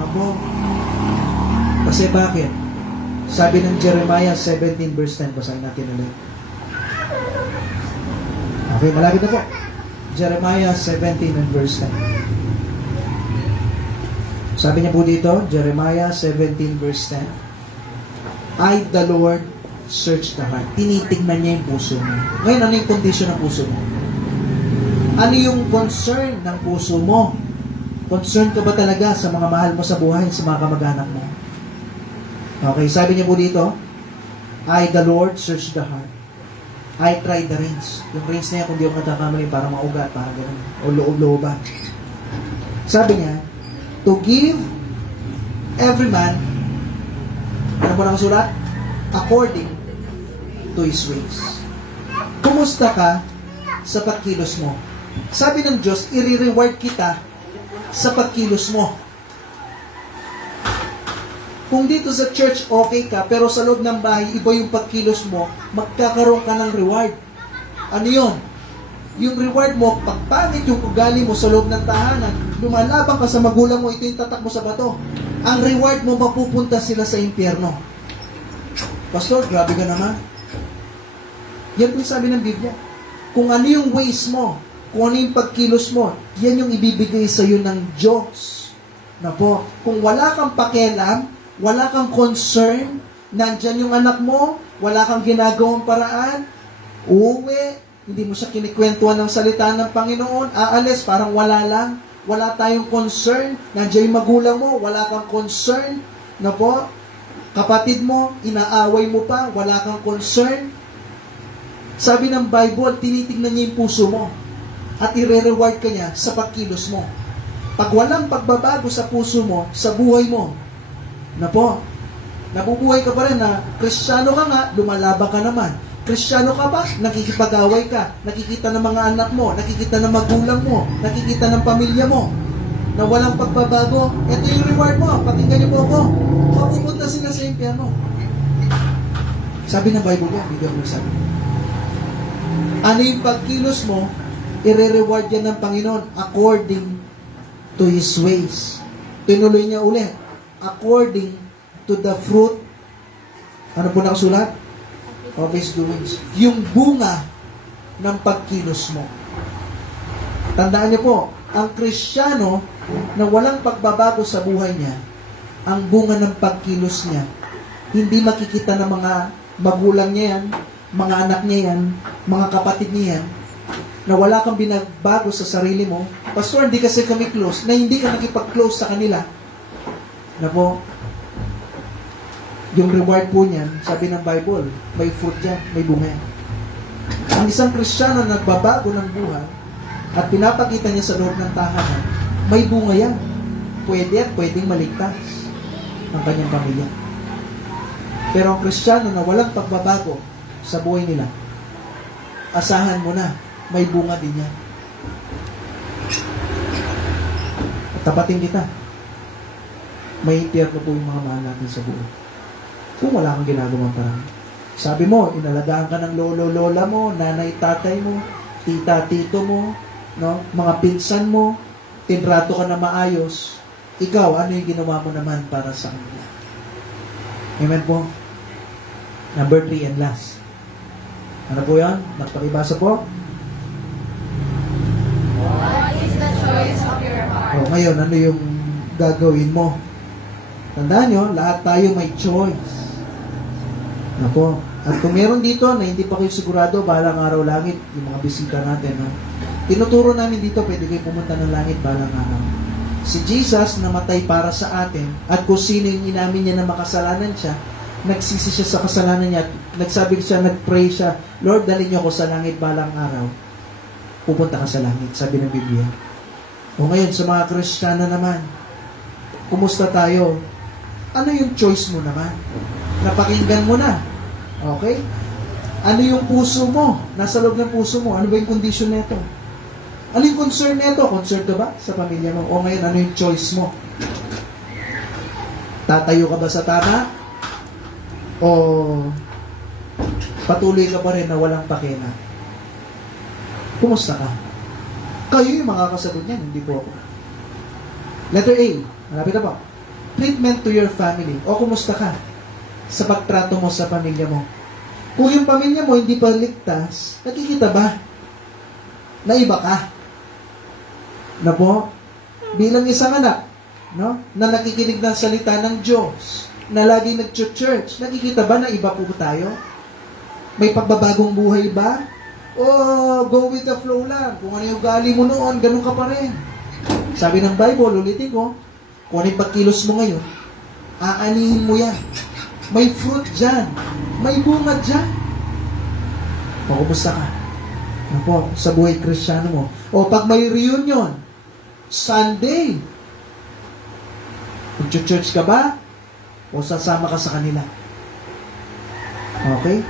Ako. Kasi bakit? Sabi ng Jeremiah 17 verse 10, basahin natin ulit. Okay, malapit na po. Jeremiah 17 and verse 10. Sabi niya po dito, Jeremiah 17 verse 10, I, the Lord, search the heart. Tinitignan niya yung puso mo. Ngayon, ano yung condition ng puso mo? Ano yung concern ng puso mo? Concern ka ba talaga sa mga mahal mo sa buhay, sa mga kamag-anak mo? Okay, sabi niya po dito, I, the Lord, search the heart. I try the reins. Yung reins na yan, kung di ako natakamali, para maugat, para gano'n. O loob-looban. Sabi niya, to give every man, ano po nakasulat? According to his ways. Kumusta ka sa pagkilos mo? Sabi ng Diyos, i-reward kita sa pagkilos mo. Kung dito sa church, okay ka, pero sa loob ng bahay, iba yung pagkilos mo, magkakaroon ka ng reward. Ano yun? Yung reward mo, pag pangit yung ugali mo sa loob ng tahanan, lumalaban ka sa magulang mo, ito yung tatak mo sa bato. Ang reward mo, mapupunta sila sa impyerno. Pastor, grabe ka naman. Yan po yung sabi ng Biblia. Kung ano yung ways mo, kung ano yung pagkilos mo, yan yung ibibigay sa iyo ng Diyos. Na po, kung wala kang pakialam, wala kang concern, nandyan yung anak mo, wala kang ginagawang paraan, uuwi, hindi mo siya kinikwentuhan ng salita ng Panginoon, aalis, parang wala lang, wala tayong concern, nandyan yung magulang mo, wala kang concern, na po, kapatid mo, inaaway mo pa, wala kang concern. Sabi ng Bible, tinitignan niya yung puso mo at i-reward ka niya sa pagkilos mo. Pag walang pagbabago sa puso mo, sa buhay mo, na po, nabubuhay ka pa rin na Kristiyano ka nga, lumalaba ka naman. Kristiyano ka ba? Nakikipag-away ka. Nakikita ng mga anak mo, nakikita ng magulang mo, nakikita ng pamilya mo, na walang pagbabago. Ito yung reward mo. Pakinggan niyo po ako. Mapupunta sila sa impyerno. Sabi ng Bible yan, hindi ako nagsabi. Ano yung pagkilos mo, i-reward yan ng Panginoon according to His ways. Tinuloy niya ulit. According to the fruit, ano po nakasulat? Of His doings. Yung bunga ng pagkilos mo. Tandaan niyo po, ang Kristiyano na walang pagbabago sa buhay niya, ang bunga ng pagkilos niya, hindi makikita ng mga magulang niya yan, mga anak niya yan, mga kapatid niya yan, na wala kang binagbago sa sarili mo. Pastor, hindi kasi kami close, na hindi ka nakipag-close sa kanila. Na po, yung reward po niyan, sabi ng Bible, may fruit yan, may bunga yan. Ang isang Kristiyano na nagbabago ng buhay at pinapakita niya sa loob ng tahanan, may bunga yan. Pwede at pwedeng maligtas ng kanyang pamilya. Pero ang Kristiyano na walang pagbabago sa buhay nila, asahan mo na, may bunga din yan. At tapatin kita, may impyerno po yung mga mahal natin sa buhay. Kung wala kang ginagawang parang. Sabi mo, inalagaan ka ng lolo-lola mo, nanay-tatay mo, tita-tito mo, no? Mga pinsan mo, tinrato ka na maayos, ikaw, ano yung ginawa mo naman para sa kanila? Amen po. Number 3 and last. Ano po yan? Magpakibasa po. What is the choice of your heart? Ngayon, ano yung gagawin mo? Tandaan nyo, lahat tayo may choice. Ako. At kung meron dito na hindi pa kayo sigurado, balang araw langit, yung mga bisita natin, no? Tinuturo namin dito, pwede kayo pumunta ng langit balang araw. Si Jesus namatay para sa atin, at kung sino yung inamin niya na makasalanan siya, nagsisi siya sa kasalanan niya, at nagsabi siya, nagpray siya, Lord, dalhin niyo ako sa langit balang araw. Pupunta ka sa langit, sabi ng Biblia. O ngayon, sa mga Kristiyano naman, kumusta tayo? Ano yung choice mo naman? Napakinggan mo na. Okay? Ano yung puso mo? Nasa loob ng puso mo. Ano ba yung condition nito? Ano yung concern nito? Concern ka ba sa pamilya mo? O ngayon, ano yung choice mo? Tatayo ka ba sa tama? O patuloy ka pa rin na walang pakena? Kumusta ka? Kayo yung makakasagot niyan, hindi po ako. Letter A. Malapit na po. Treatment to your family. O kumusta ka sa pagtrato mo sa pamilya mo? Kung yung pamilya mo hindi pa ligtas, nakikita ba na iba ka? Na po, bilang isang anak, no, na nakikinig ng salita ng Diyos, na laging nag-church, nakikita ba na iba po tayo? May pagbabagong buhay ba? O go with the flow lang? Kung ano yung ugali mo noon, ganun ka pa rin. Sabi ng Bible, ulitin ko, kung ano yung pagkilos mo ngayon, aanihin mo yan. May fruit dyan. May bunga dyan. O, kumusta ka? Ano po, sa buhay Kristiyano mo? O, pag may reunion, Sunday, mag-church ka ba? O sasama ka sa kanila? Okay?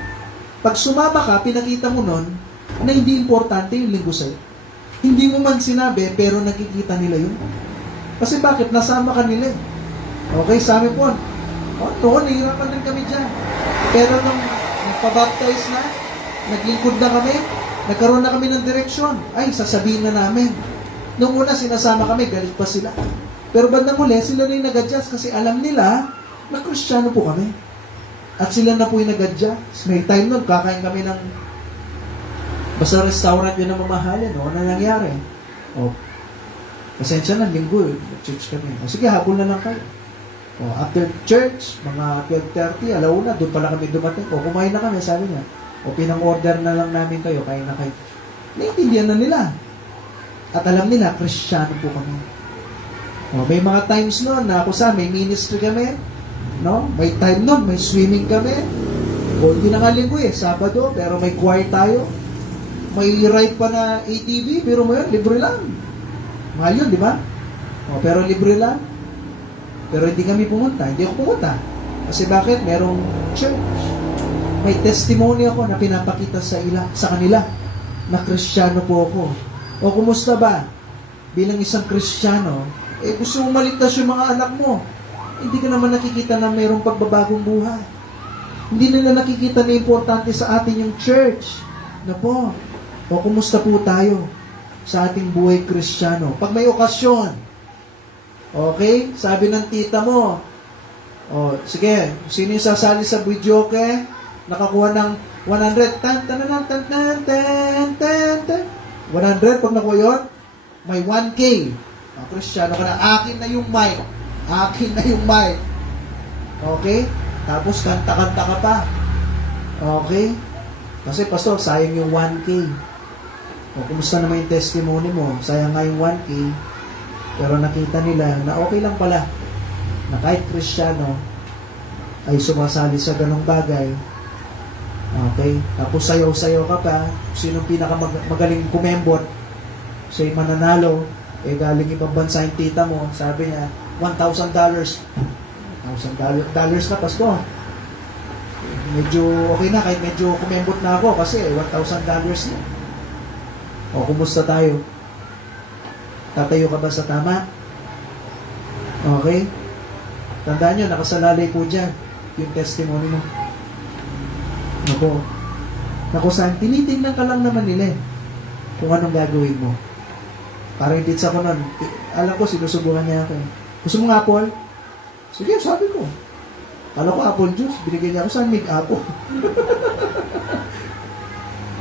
Pag sumama ka, pinakita mo nun na hindi importante yung linggo sa'yo. Hindi mo man sinabi, pero nakikita nila yun. Kasi bakit? Nasama ka nila. Okay, sa amin po, noon, nahihirapan din kami dyan. Pero nung nagpabaptize na, naglingkod na kami, nagkaroon na kami ng direksyon, ay, sasabihin na namin. Nung una, sinasama kami, galit pa sila. Pero bandang muli, sila na yung nag-adjust kasi alam nila na Kristiyano po kami. At sila na po yung nag-adjust. May time nun, kakain kami ng basta restaurant yun ang mamahalin. O, ano nangyari? O, pasensya na, linggo, church kami. O, sige, hapon na lang kayo. O, after church, mga 12:30, alauna, doon pala kami dumating. O, kumain na kami, sabi niya. O, pinang-order na lang namin kayo, kain na kayo. Naintindihan na nila. At alam nila, Kristiyano po kami. O, may mga times noon na ako may ministry kami. No? May time noon, may swimming kami. O, hindi na nga linggo Sabado, pero may choir tayo. May ride pa na ATV, pero mo yun, libre lang. Mahal yun, di ba? O, pero libre lang. Pero hindi kami pumunta. Hindi ako pumunta. Kasi bakit? Merong church. May testimony ako na pinapakita sa kanila na Kristiyano po ako. O kumusta ba? Bilang isang Kristiyano, gusto mo maligtas yung mga anak mo. Hindi ka naman nakikita na mayroong pagbabagong buhay. Hindi nila nakikita na importante sa atin yung church. Na po. O kumusta po tayo sa ating buhay Kristiyano? Pag may okasyon, okay? Sabi ng tita mo, o sige, sino yung sasali sa videoke? Nakakuha ng 100, tan, tan, tan, tan, tan, tan, tan, tan. 100, pag nakuha yun, may 1K. O, Kristiyano ka na, akin na yung mic. Akin na yung mic. Okay? Tapos kanta-kanta ka pa. Okay? Kasi pastor, sayang yung 1K. O, kumusta naman yung testimony mo? Sayang nga yung 1K. Pero nakita nila na okay lang pala na kahit Kristiyano ay sumasali sa ganong bagay. Okay? Tapos sayaw-sayaw ka pa. Sinong pinakamagaling kumembot? Siya'y mananalo. Galing ibang bansa yung tita mo. Sabi niya, $1,000. $1,000 na, Pasko. Medyo okay na, kahit medyo kumembot na ako kasi $1,000 na. O, kumusta tayo? Tatayo ka ba sa tama? Okay? Tandaan nyo, nakasalalay po dyan yung testimony mo. Naku, saan? Tinitingnan ka lang naman nila kung anong gagawin mo. Parang yung pizza ko nun, alam ko, sinusubukan niya ako. Gusto mong apple? Sige, sabi ko. Kala ko apple juice. Binigyan niya ako, saan may apple?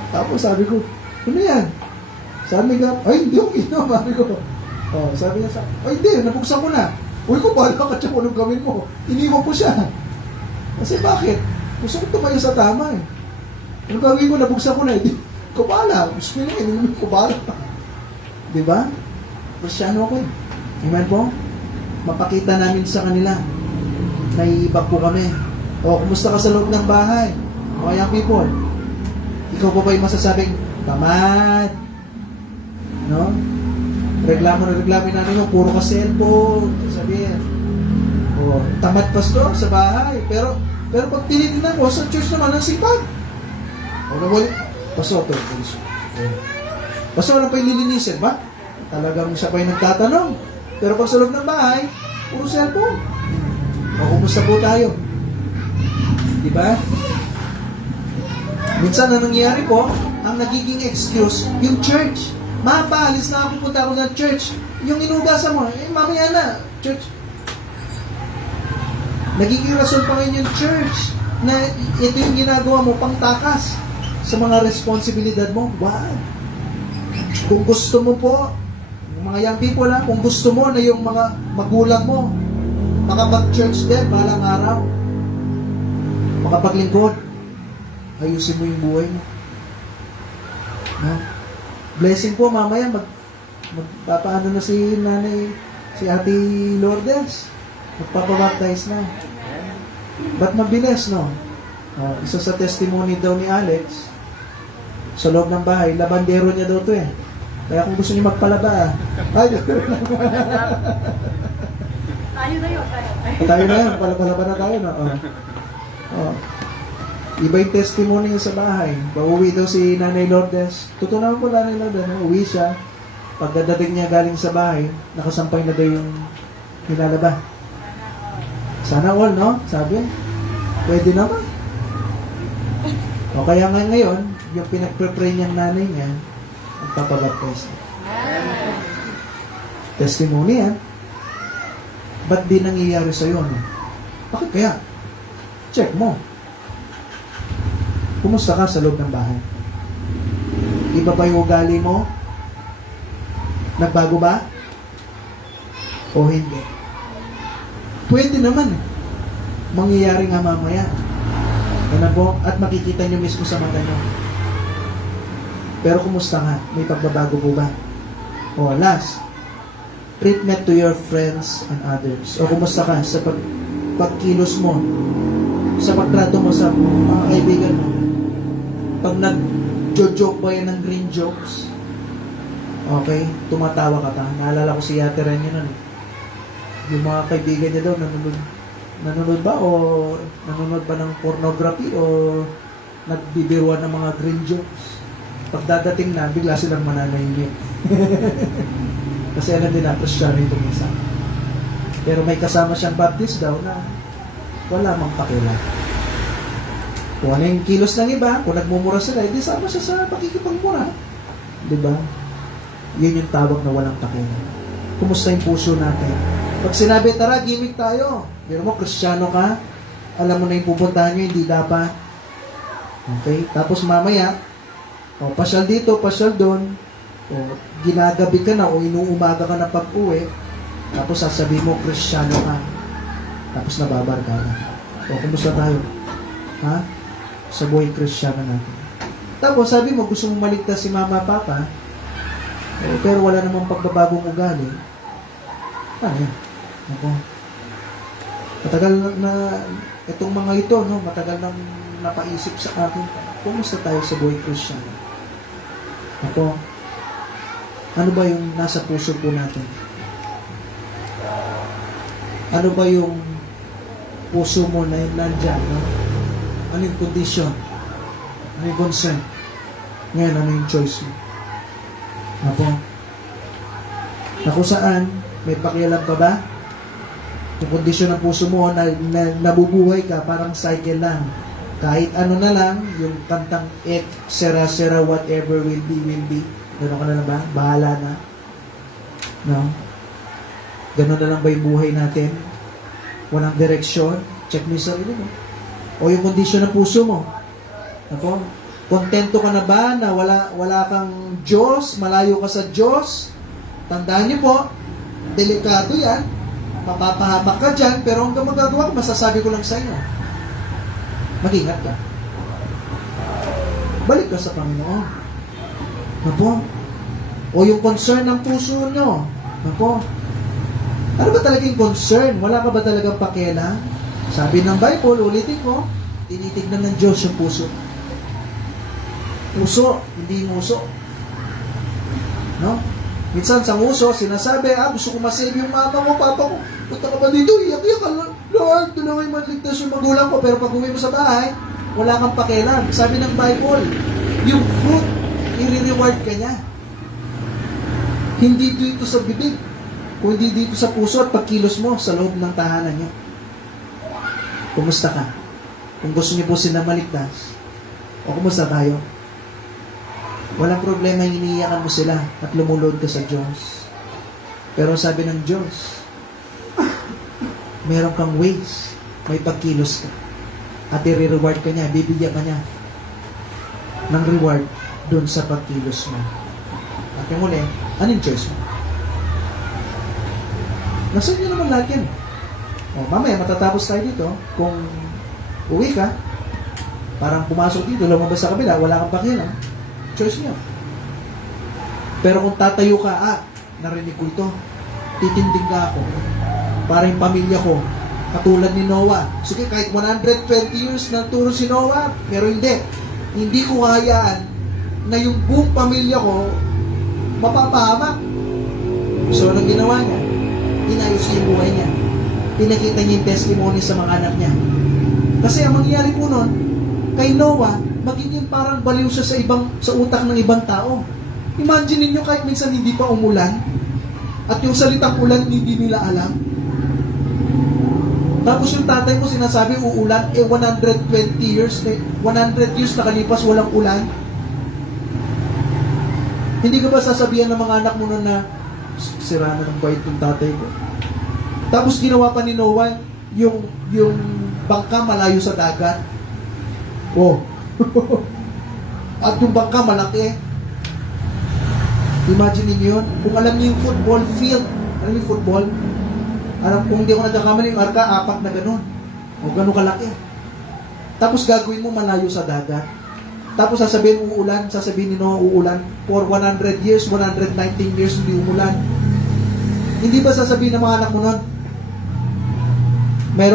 Tapos sabi ko, ano yan? Sabi niya, ay, hindi ako inom. Sabi ko, oh, sabi niya, ay, hindi, nabuksan ko na. Uy, ko pala ka siya kung anong gawin mo. Iniwan ko siya. Kasi bakit? Gusto ko tumayo sa tama eh. Anong gawin ko, nabuksan ko na. Hindi, ko pala. Gusto ko na, ininom ko pala. Diba? Kristyano ako eh. Amen po? Mapakita namin sa kanila na iibag po kami. O, kumusta ka sa loob ng bahay? O, young people. Ikaw po ba yung masasabing, tamad? No? Reklamo namin mo, puro ka cellphone. Sabihin, o, tamad pastor sa bahay. Pero pag tinitingnan mo, sa church naman, ang sipag. O, nawali, pastor, pastor, ano pa yung lilinisin ba? Talagang siya pa yung nagtatanong. Pero pag sa loob ng bahay, puro cellphone. O, kumusta po tayo? Diba? Minsan na nangyayari po, ang nagiging excuse, yung church. Mapaalis na ako, punta ako ng church. Yung inugasan mo, mamaya na, church. Nagiging rason pa ngayon yung church na ito yung ginagawa mo pang takas sa mga responsibilidad mo. Wow! Kung gusto mo po, yung mga young people kung gusto mo na yung mga magulang mo makapag-church din balang araw, makapaglingkod, ayusin mo yung buhay mo. No? Blessing po, mamaya magpapaano na si nanay, si Ate Lourdes. Magpapabaptize na. Ba't mabilis, no? Isa sa testimony daw ni Alex, sa loob ng bahay, labandero niya daw to eh. Kaya kung gusto niyo magpalaba, ay, Tayo na yun, tayo na yun, palaba na tayo, no? Iba yung testimony niya sa bahay. Pauwi daw si Nanay Lourdes. Totoo naman po Nanay Lourdes. Uwi siya. Pagdating niya galing sa bahay, nakasampay na daw yung nilalaba. Sana all, no? Sabi. Pwede naman. O kaya nga ngayon, yung pinagpre-pray niyang nanay niya, magpapabaptize. Testimony yan. Ba't di nangyayari sa'yo, no? Bakit kaya? Check mo. Kumusta ka sa loob ng bahay? Iba ba yung ugali mo? Nagbago ba? O hindi? Pwede naman. Mangyayari nga mamaya. Yan po, at makikita nyo mismo sa mata nyo. Pero kumusta ka? May pagbabago po ba? O last, treatment to your friends and others. O kumusta ka sa pagkilos mo, sa pagtrato mo sa mga kaibigan mo. Pag nag-joke ba yan ng green jokes, okay, tumatawa ka pa. Naalala ko si Ate Ren yun, yung mga kaibigan niya daw, nanonood ba o nanonood ba ng pornography o nagbibiruan ng mga green jokes. Pag dadating na, bigla silang mananahimik. Kasi alam din na, Kristiyano itong isa. Pero may kasama siyang Baptist daw na wala mang pakila. Kung ano yung kilos ng iba, kung nagmumura sila, hindi sama siya sa pakikipagmura. Diba? Yun yung tawag na walang pakila. Kumusta yung puso natin? Pag sinabi, tara, gimmick tayo. Pero mo, Kristiyano ka, alam mo na yung pupuntahan nyo, hindi dapat. Okay? Tapos mamaya, pasyal dito, pasyal doon, ginagabi ka na o inuumaga ka na pag-uwi, tapos sasabihin mo, Kristiyano ka. Tapos nababar ka na. Kumusta tayo? Ha? Sa buhay Kristiyano natin. Tapos sabi mo, gusto mong maligtas si mama, papa, pero wala namang pagbabagong ugali. Ano yan? Ako. Matagal na itong mga ito, no? Matagal nang napaisip sa akin, kumusta tayo sa buhay Kristiyano? Ako, ano ba yung nasa puso po natin? Ano ba yung puso mo na nandyan, no? Ano yung condition? Ano yung concern? Ngayon, ano yung choice mo? Ako, na kung saan, may pakialam pa ba? Kung kondisyon ng puso mo na nabubuhay ka, parang cycle lang. Kahit ano na lang, yung kantang et sera, whatever will be. Gano'n ka na ba? Bahala na. No? Ganun na lang ba yung buhay natin? Walang direksyon? Check mo yung sarili mo. O yung kondisyon ng puso mo. Ako? Kontento ka na ba na wala kang Diyos, malayo ka sa Diyos? Tandaan niyo po, delikado yan. Mapapahamak ka dyan, pero hanggang magagawa ko, masasabi ko lang sa inyo. Mag-ingat ka. Balik ka sa Panginoon. Apo? O yung concern ng puso nyo. Apo? Ano ba talagang concern? Wala ka ba talagang pakialam? Sabi ng Bible, ulitin ko, tinitignan ng Diyos yung puso. Puso, hindi nguso. No? Minsan sa nguso, sinasabi, gusto ko masave yung mama ko, papa ko. Punta ka ba dito? Iyak-iyak ka. Lord, tulungan mo ligtas yung magulang ko. Pero pag uwi mo sa bahay, wala kang pakialam. Sabi ng Bible, yung fruit, i-reward ka niya. Hindi dito sa bibig, kundi dito sa puso at pagkilos mo sa loob ng tahanan niyo. Kumusta ka? Kung gusto niyo po sila maligtas, o kumusta tayo? Walang problema yung iniiyakan mo sila at lumulod ka sa Diyos. Pero sabi ng Diyos, meron kang ways, may pagkilos ka. At i-reward ka niya, bibigyan ka niya ng reward dun sa pagkilos mo. At yung muli, anong choice mo? Nasaan niyo naman lahat yan? O, mamaya matatapos tayo dito. Kung uwi ka, parang pumasok dito, lumabas sa kabila, wala kang pakialam, choice niyo. Pero kung tatayo ka, narinig ko ito, titindig ka ako para yung pamilya ko, katulad ni Noah. Sige, kahit 120 years nang turo si Noah, pero hindi ko hayaan na yung buong pamilya ko mapapahamak. So, anong ginawa niya? Inayos niya yung buhay niya. Pinakita niya yung testimony sa mga anak niya. Kasi ang mangyayari po nun, kay Noah, magiging parang baliw siya sa utak ng ibang tao. Imagine niyo kahit minsan hindi pa umulan, at yung salitang ulan hindi nila alam. Tapos yung tatay mo sinasabi uulan, 100 years nakalipas walang ulan. Hindi ka ba sasabihan ng mga anak mo nun na sira na ng bait yung tatay ko? Tapos ginawa pa ni Noah yung bangka malayo sa dagat. Oh. At yung bangka malaki. Imagine niyo yun. Kung alam niyo yung football field, alam niyo yung football? Kung hindi ako nagkakamali, yung arka, 4 na ganun. O ganun kalaki. Tapos gagawin mo malayo sa dagat. Tapos sasabihin ni Noah uulan. For 100 years, 119 years hindi umulan. Hindi ba sasabihin ng mga anak mo nun? May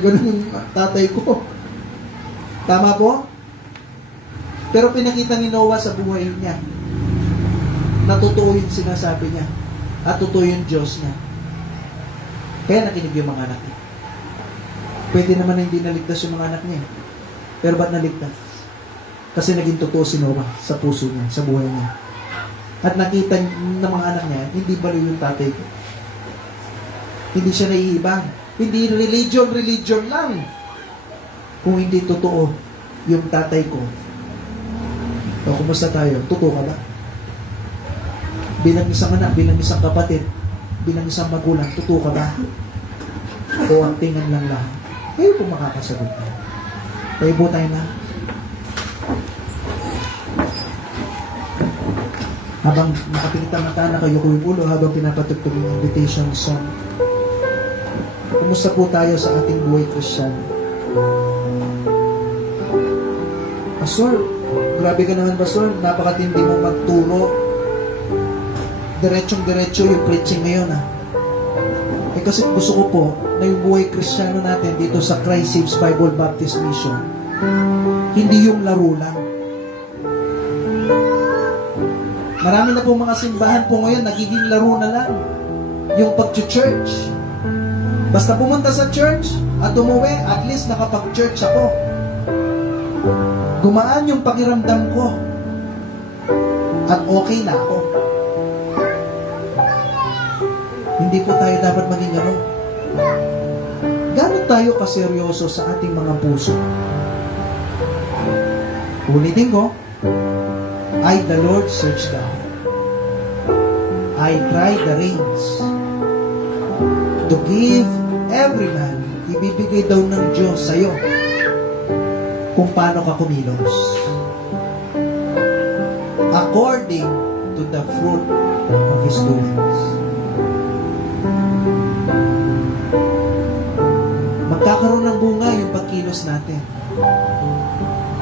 ganun yung tatay ko. Tama po? Pero pinakita ni Noah sa buhay niya na totoo yung sinasabi niya at totoo yung Diyos niya. Kaya nakinig yung mga anak niya. Pwede naman na hindi naligtas yung mga anak niya. Pero ba't naligtas? Kasi naging totoo si Noah sa puso niya, sa buhay niya. At nakita ng mga anak niya, hindi baliw yung tatay ko. Hindi siya naiibang. Hindi religion lang. Kung hindi totoo yung tatay ko. O, kumusta tayo? Totoo ka ba? Bilang isang anak, bilang isang kapatid, bilang isang magulang, totoo ka ba? O ang tingin lang lang? Kayo po makakasagot na. Tayo po tayo na. Habang nakapilit ang mata, nakayo ko yung ulo, habang pinapatugtog yung invitation song. Kumusta po tayo sa ating buhay Christian? Pastor, grabe ka naman, Pastor. Napakatindi mo magturo. Diretsong-diretso yung preaching ngayon, Eh kasi gusto ko po na yung buhay Kristiyano natin dito sa Christ Saves Bible Baptist Mission, hindi yung laro lang. Marami na po mga simbahan po ngayon, nagiging laro na lang. Yung pag-church. Basta pumunta sa church at umuwi, at least nakapag-church ako. Gumaan yung pakiramdam ko. At okay na ako. Hindi po tayo dapat maging gano'n. Gano'n tayo kaseryoso sa ating mga puso? Ulitin ko, I, the Lord, search thou. I tried the reins to give every man, ibibigay daw ng Diyos sa'yo kung paano ka kumilos. According to the fruit of his doings. Magkakaroon ng bunga yung pagkilos natin.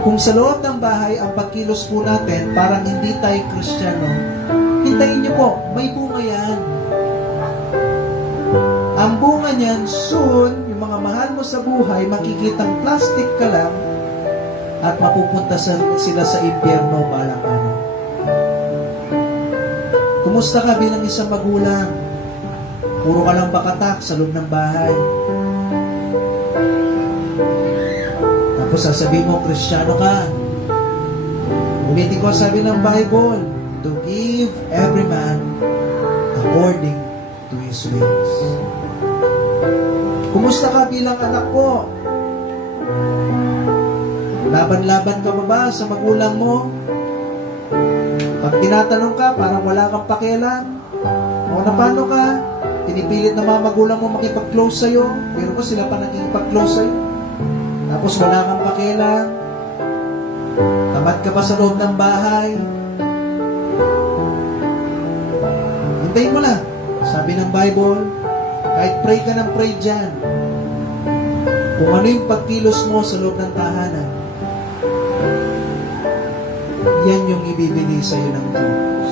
Kung sa loob ng bahay ang pagkilos po natin, parang hindi tayo Kristiyano, hintayin niyo po, may bunga yan. Ang bunga niyan, soon, yung mga mahal mo sa buhay, makikitang plastic ka lang at mapupunta sila sa impyerno balang araw. Kumusta ka bilang isang magulang? Puro ka lang bakatak sa loob ng bahay. Tapos sasabihin mo, Kristiyano ka. Ulitin ko sabi ng Bible, to give every man according to his ways. Kumusta ka bilang anak ko? Laban-laban ka ba sa magulang mo? Pag tinatanong ka, parang wala kang pakialam. O na paano ka? Pinipilit na mga magulang mo makipag-close sa'yo. Pero ko sila pa nakikipag-close sa'yo. Tapos wala kang pakialam. Tamad ka pa sa loob ng bahay. Hintayin mo lang. Sabi ng Bible, kahit pray ka ng pray dyan, kung ano yung pagkilos mo sa loob ng tahanan, yan yung ibibigay sa'yo ng Diyos.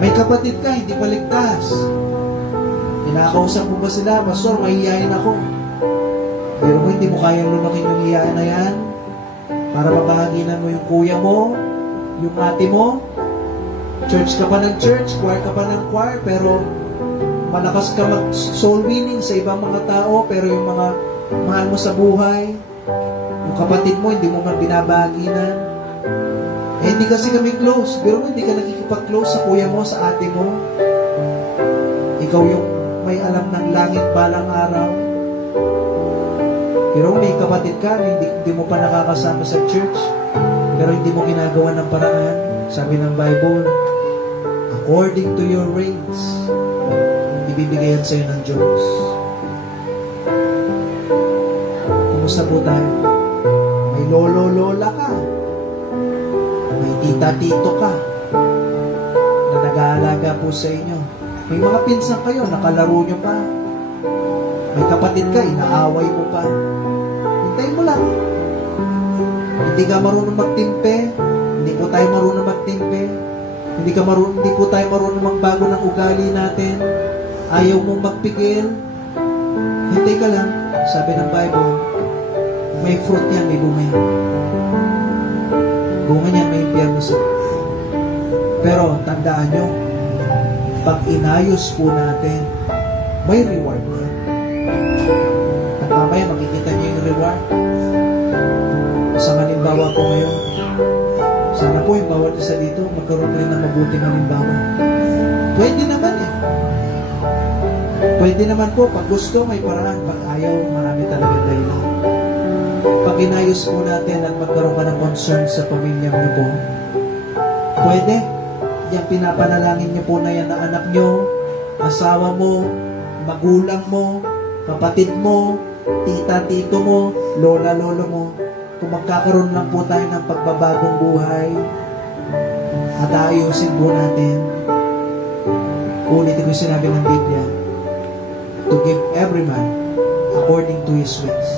May kapatid ka, hindi pa ligtas. Pinakausap mo ba sila? Pastor, mahihiyain ako. Pero kung hindi mo kayang lumakin yung hiyain na yan, para mabahaginan mo yung kuya mo, yung ate mo, church ka pa ng church, choir ka pa ng choir, pero malakas ka mag-soul winning sa ibang mga tao, pero yung mga mahal mo sa buhay, yung kapatid mo, hindi mo man binabahaginan. Eh, hindi kasi kami close. Pero hindi ka nakikipag-close sa kuya mo, sa ate mo. Ikaw yung may alam ng langit balang araw. Pero may kapatid ka, hindi mo pa nakakasama sa church, pero hindi mo ginagawa ng paraan. Sabi ng Bible, according to your rains, ibibigay yan sa'yo ng Diyos. Kumusta po tayo? May lolo-lola ka. May tita-tito ka na nag-aalaga po sa inyo. May mga pinsan kayo, nakalaro nyo pa. May kapatid ka, inaaway mo pa. Hintayin mo lang. Hindi ka marunong magtimpe. Hindi po tayo marunong magtimpe. Hindi po tayo marunong magbago ng ugali natin. Ayaw mong magpigil. Hintay ka lang. Sabi ng Bible, may fruit yan, may bunga yan. Bunga niya, may impyerno sa. Pero, tandaan nyo, pag inayos po natin, may reward yan. At mamaya, makikita niyo yung reward. Sa halimbawa po ngayon, sana po yung bawat isa dito, magkaroon rin ng mabuting halimbawa. Pwede naman eh. Pwede naman po, pag gusto, may paraan. Pag ayaw, marami talaga dahilan. Pag inayos po natin at magkaroon ka ng concern sa pamilya niyo po, pwede. Yung pinapanalangin niyo po na yan na anak niyo, asawa mo, magulang mo, kapatid mo, tita-tito mo, lola-lolo mo, kung magkakaroon lang po tayo ng pagbabagong buhay at ayusin po natin, ulit ko sinabi ng Biblia, to give every man according to his ways,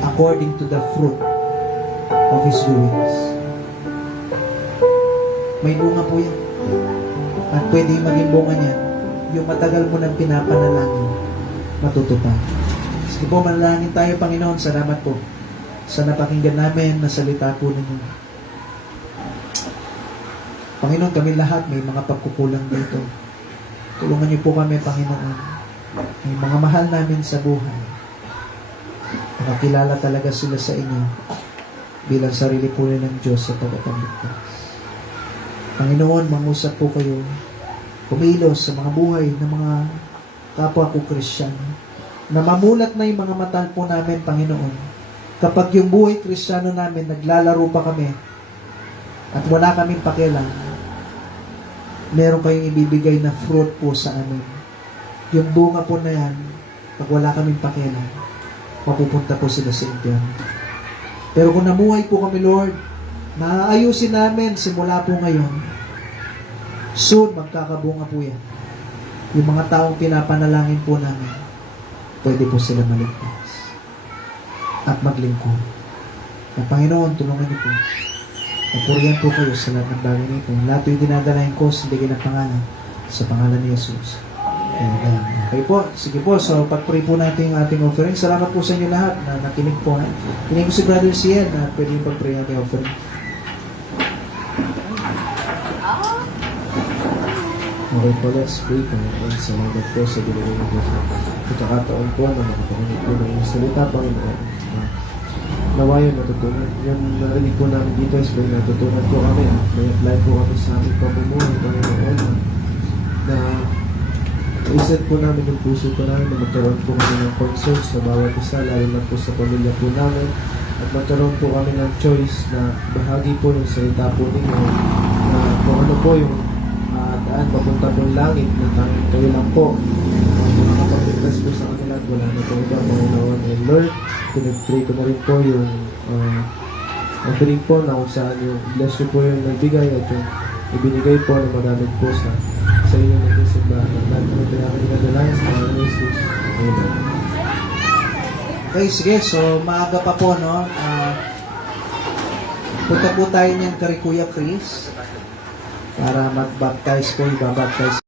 according to the fruit of his doings. May bunga po yan. At pwede maging bunga niyan, yung matagal mo nang pinapanalangin, matutupad. Sige po, manalangin tayo, Panginoon. Salamat po sa napakinggan namin na salita po ninyo. Panginoon, kami lahat may mga pagkukulang dito. Tulungan niyo po kami, Panginoon. May mga mahal namin sa buhay. Nakilala talaga sila sa inyo bilang sarili po ng Diyos sa tagapagligtas. Panginoon, mangusap po kayo, kumilos sa mga buhay ng mga kapwa ko Kristiyano, na mamulat na yung mga mata po namin, Panginoon, kapag yung buhay Kristiyano namin, naglalaro pa kami, at wala kaming pakialam, meron kayong ibibigay na fruit po sa amin. Yung bunga po na yan, pag wala kaming pakialam, mapupunta po sila sa impyerno. Pero kung namuhay po kami, Lord, naayusin namin simula po ngayon, soon magkakabunga po yan. Yung mga taong pinapanalangin po namin, pwede po sila maligtas at maglingkod. Ang Panginoon, tulungan niyo po. Magpurihan po kayo sa lahat ng bagay nito. Lahat yung dinadalahin ko sa ligay ng pangalan, sa pangalan ni Jesus. Amen. Okay po, sige po. So, pag-pray po natin ang ating offering. Salamat po sa inyo lahat na nakinig po. Kinig ko si Brother Ciel na pwede yung pag-pray natin offering. Okay po, let's pray. Panginoon, salamat po sa binigay ng Diyos na pagkakataon po na makapakinig po ng iyong salita, Panginoon. Nawayan natutunan. Yung narinig po namin dito is may natutunan po kami. May apply po kami sa aming pamumuhay, Panginoon. Na iset po namin yung puso po namin na magkaroon po kami ng concern sa bawat isa, lalo na po sa pamilya po namin. At magkaroon po kami ng choice na bahagi po ng salita po ninyo na kung ano po yung daan papunta po yung langit na tanging kayo lang po makapagligtas po sa kanila at wala na po iba, Panginoon. And Lord, pinag-pray ko na rin po yung offering po na kung saan yung bless nyo po yung nagbigay at yung ibinigay po na magamit po sa inyo ng simbahan. At lahat po natin pinadalayan sa mga Jesus. Amen. Okay, sige. So, maaga pa po, no? Punta po tayo niyan kay Kuya Chris para mag-baptize ko, ibabaptize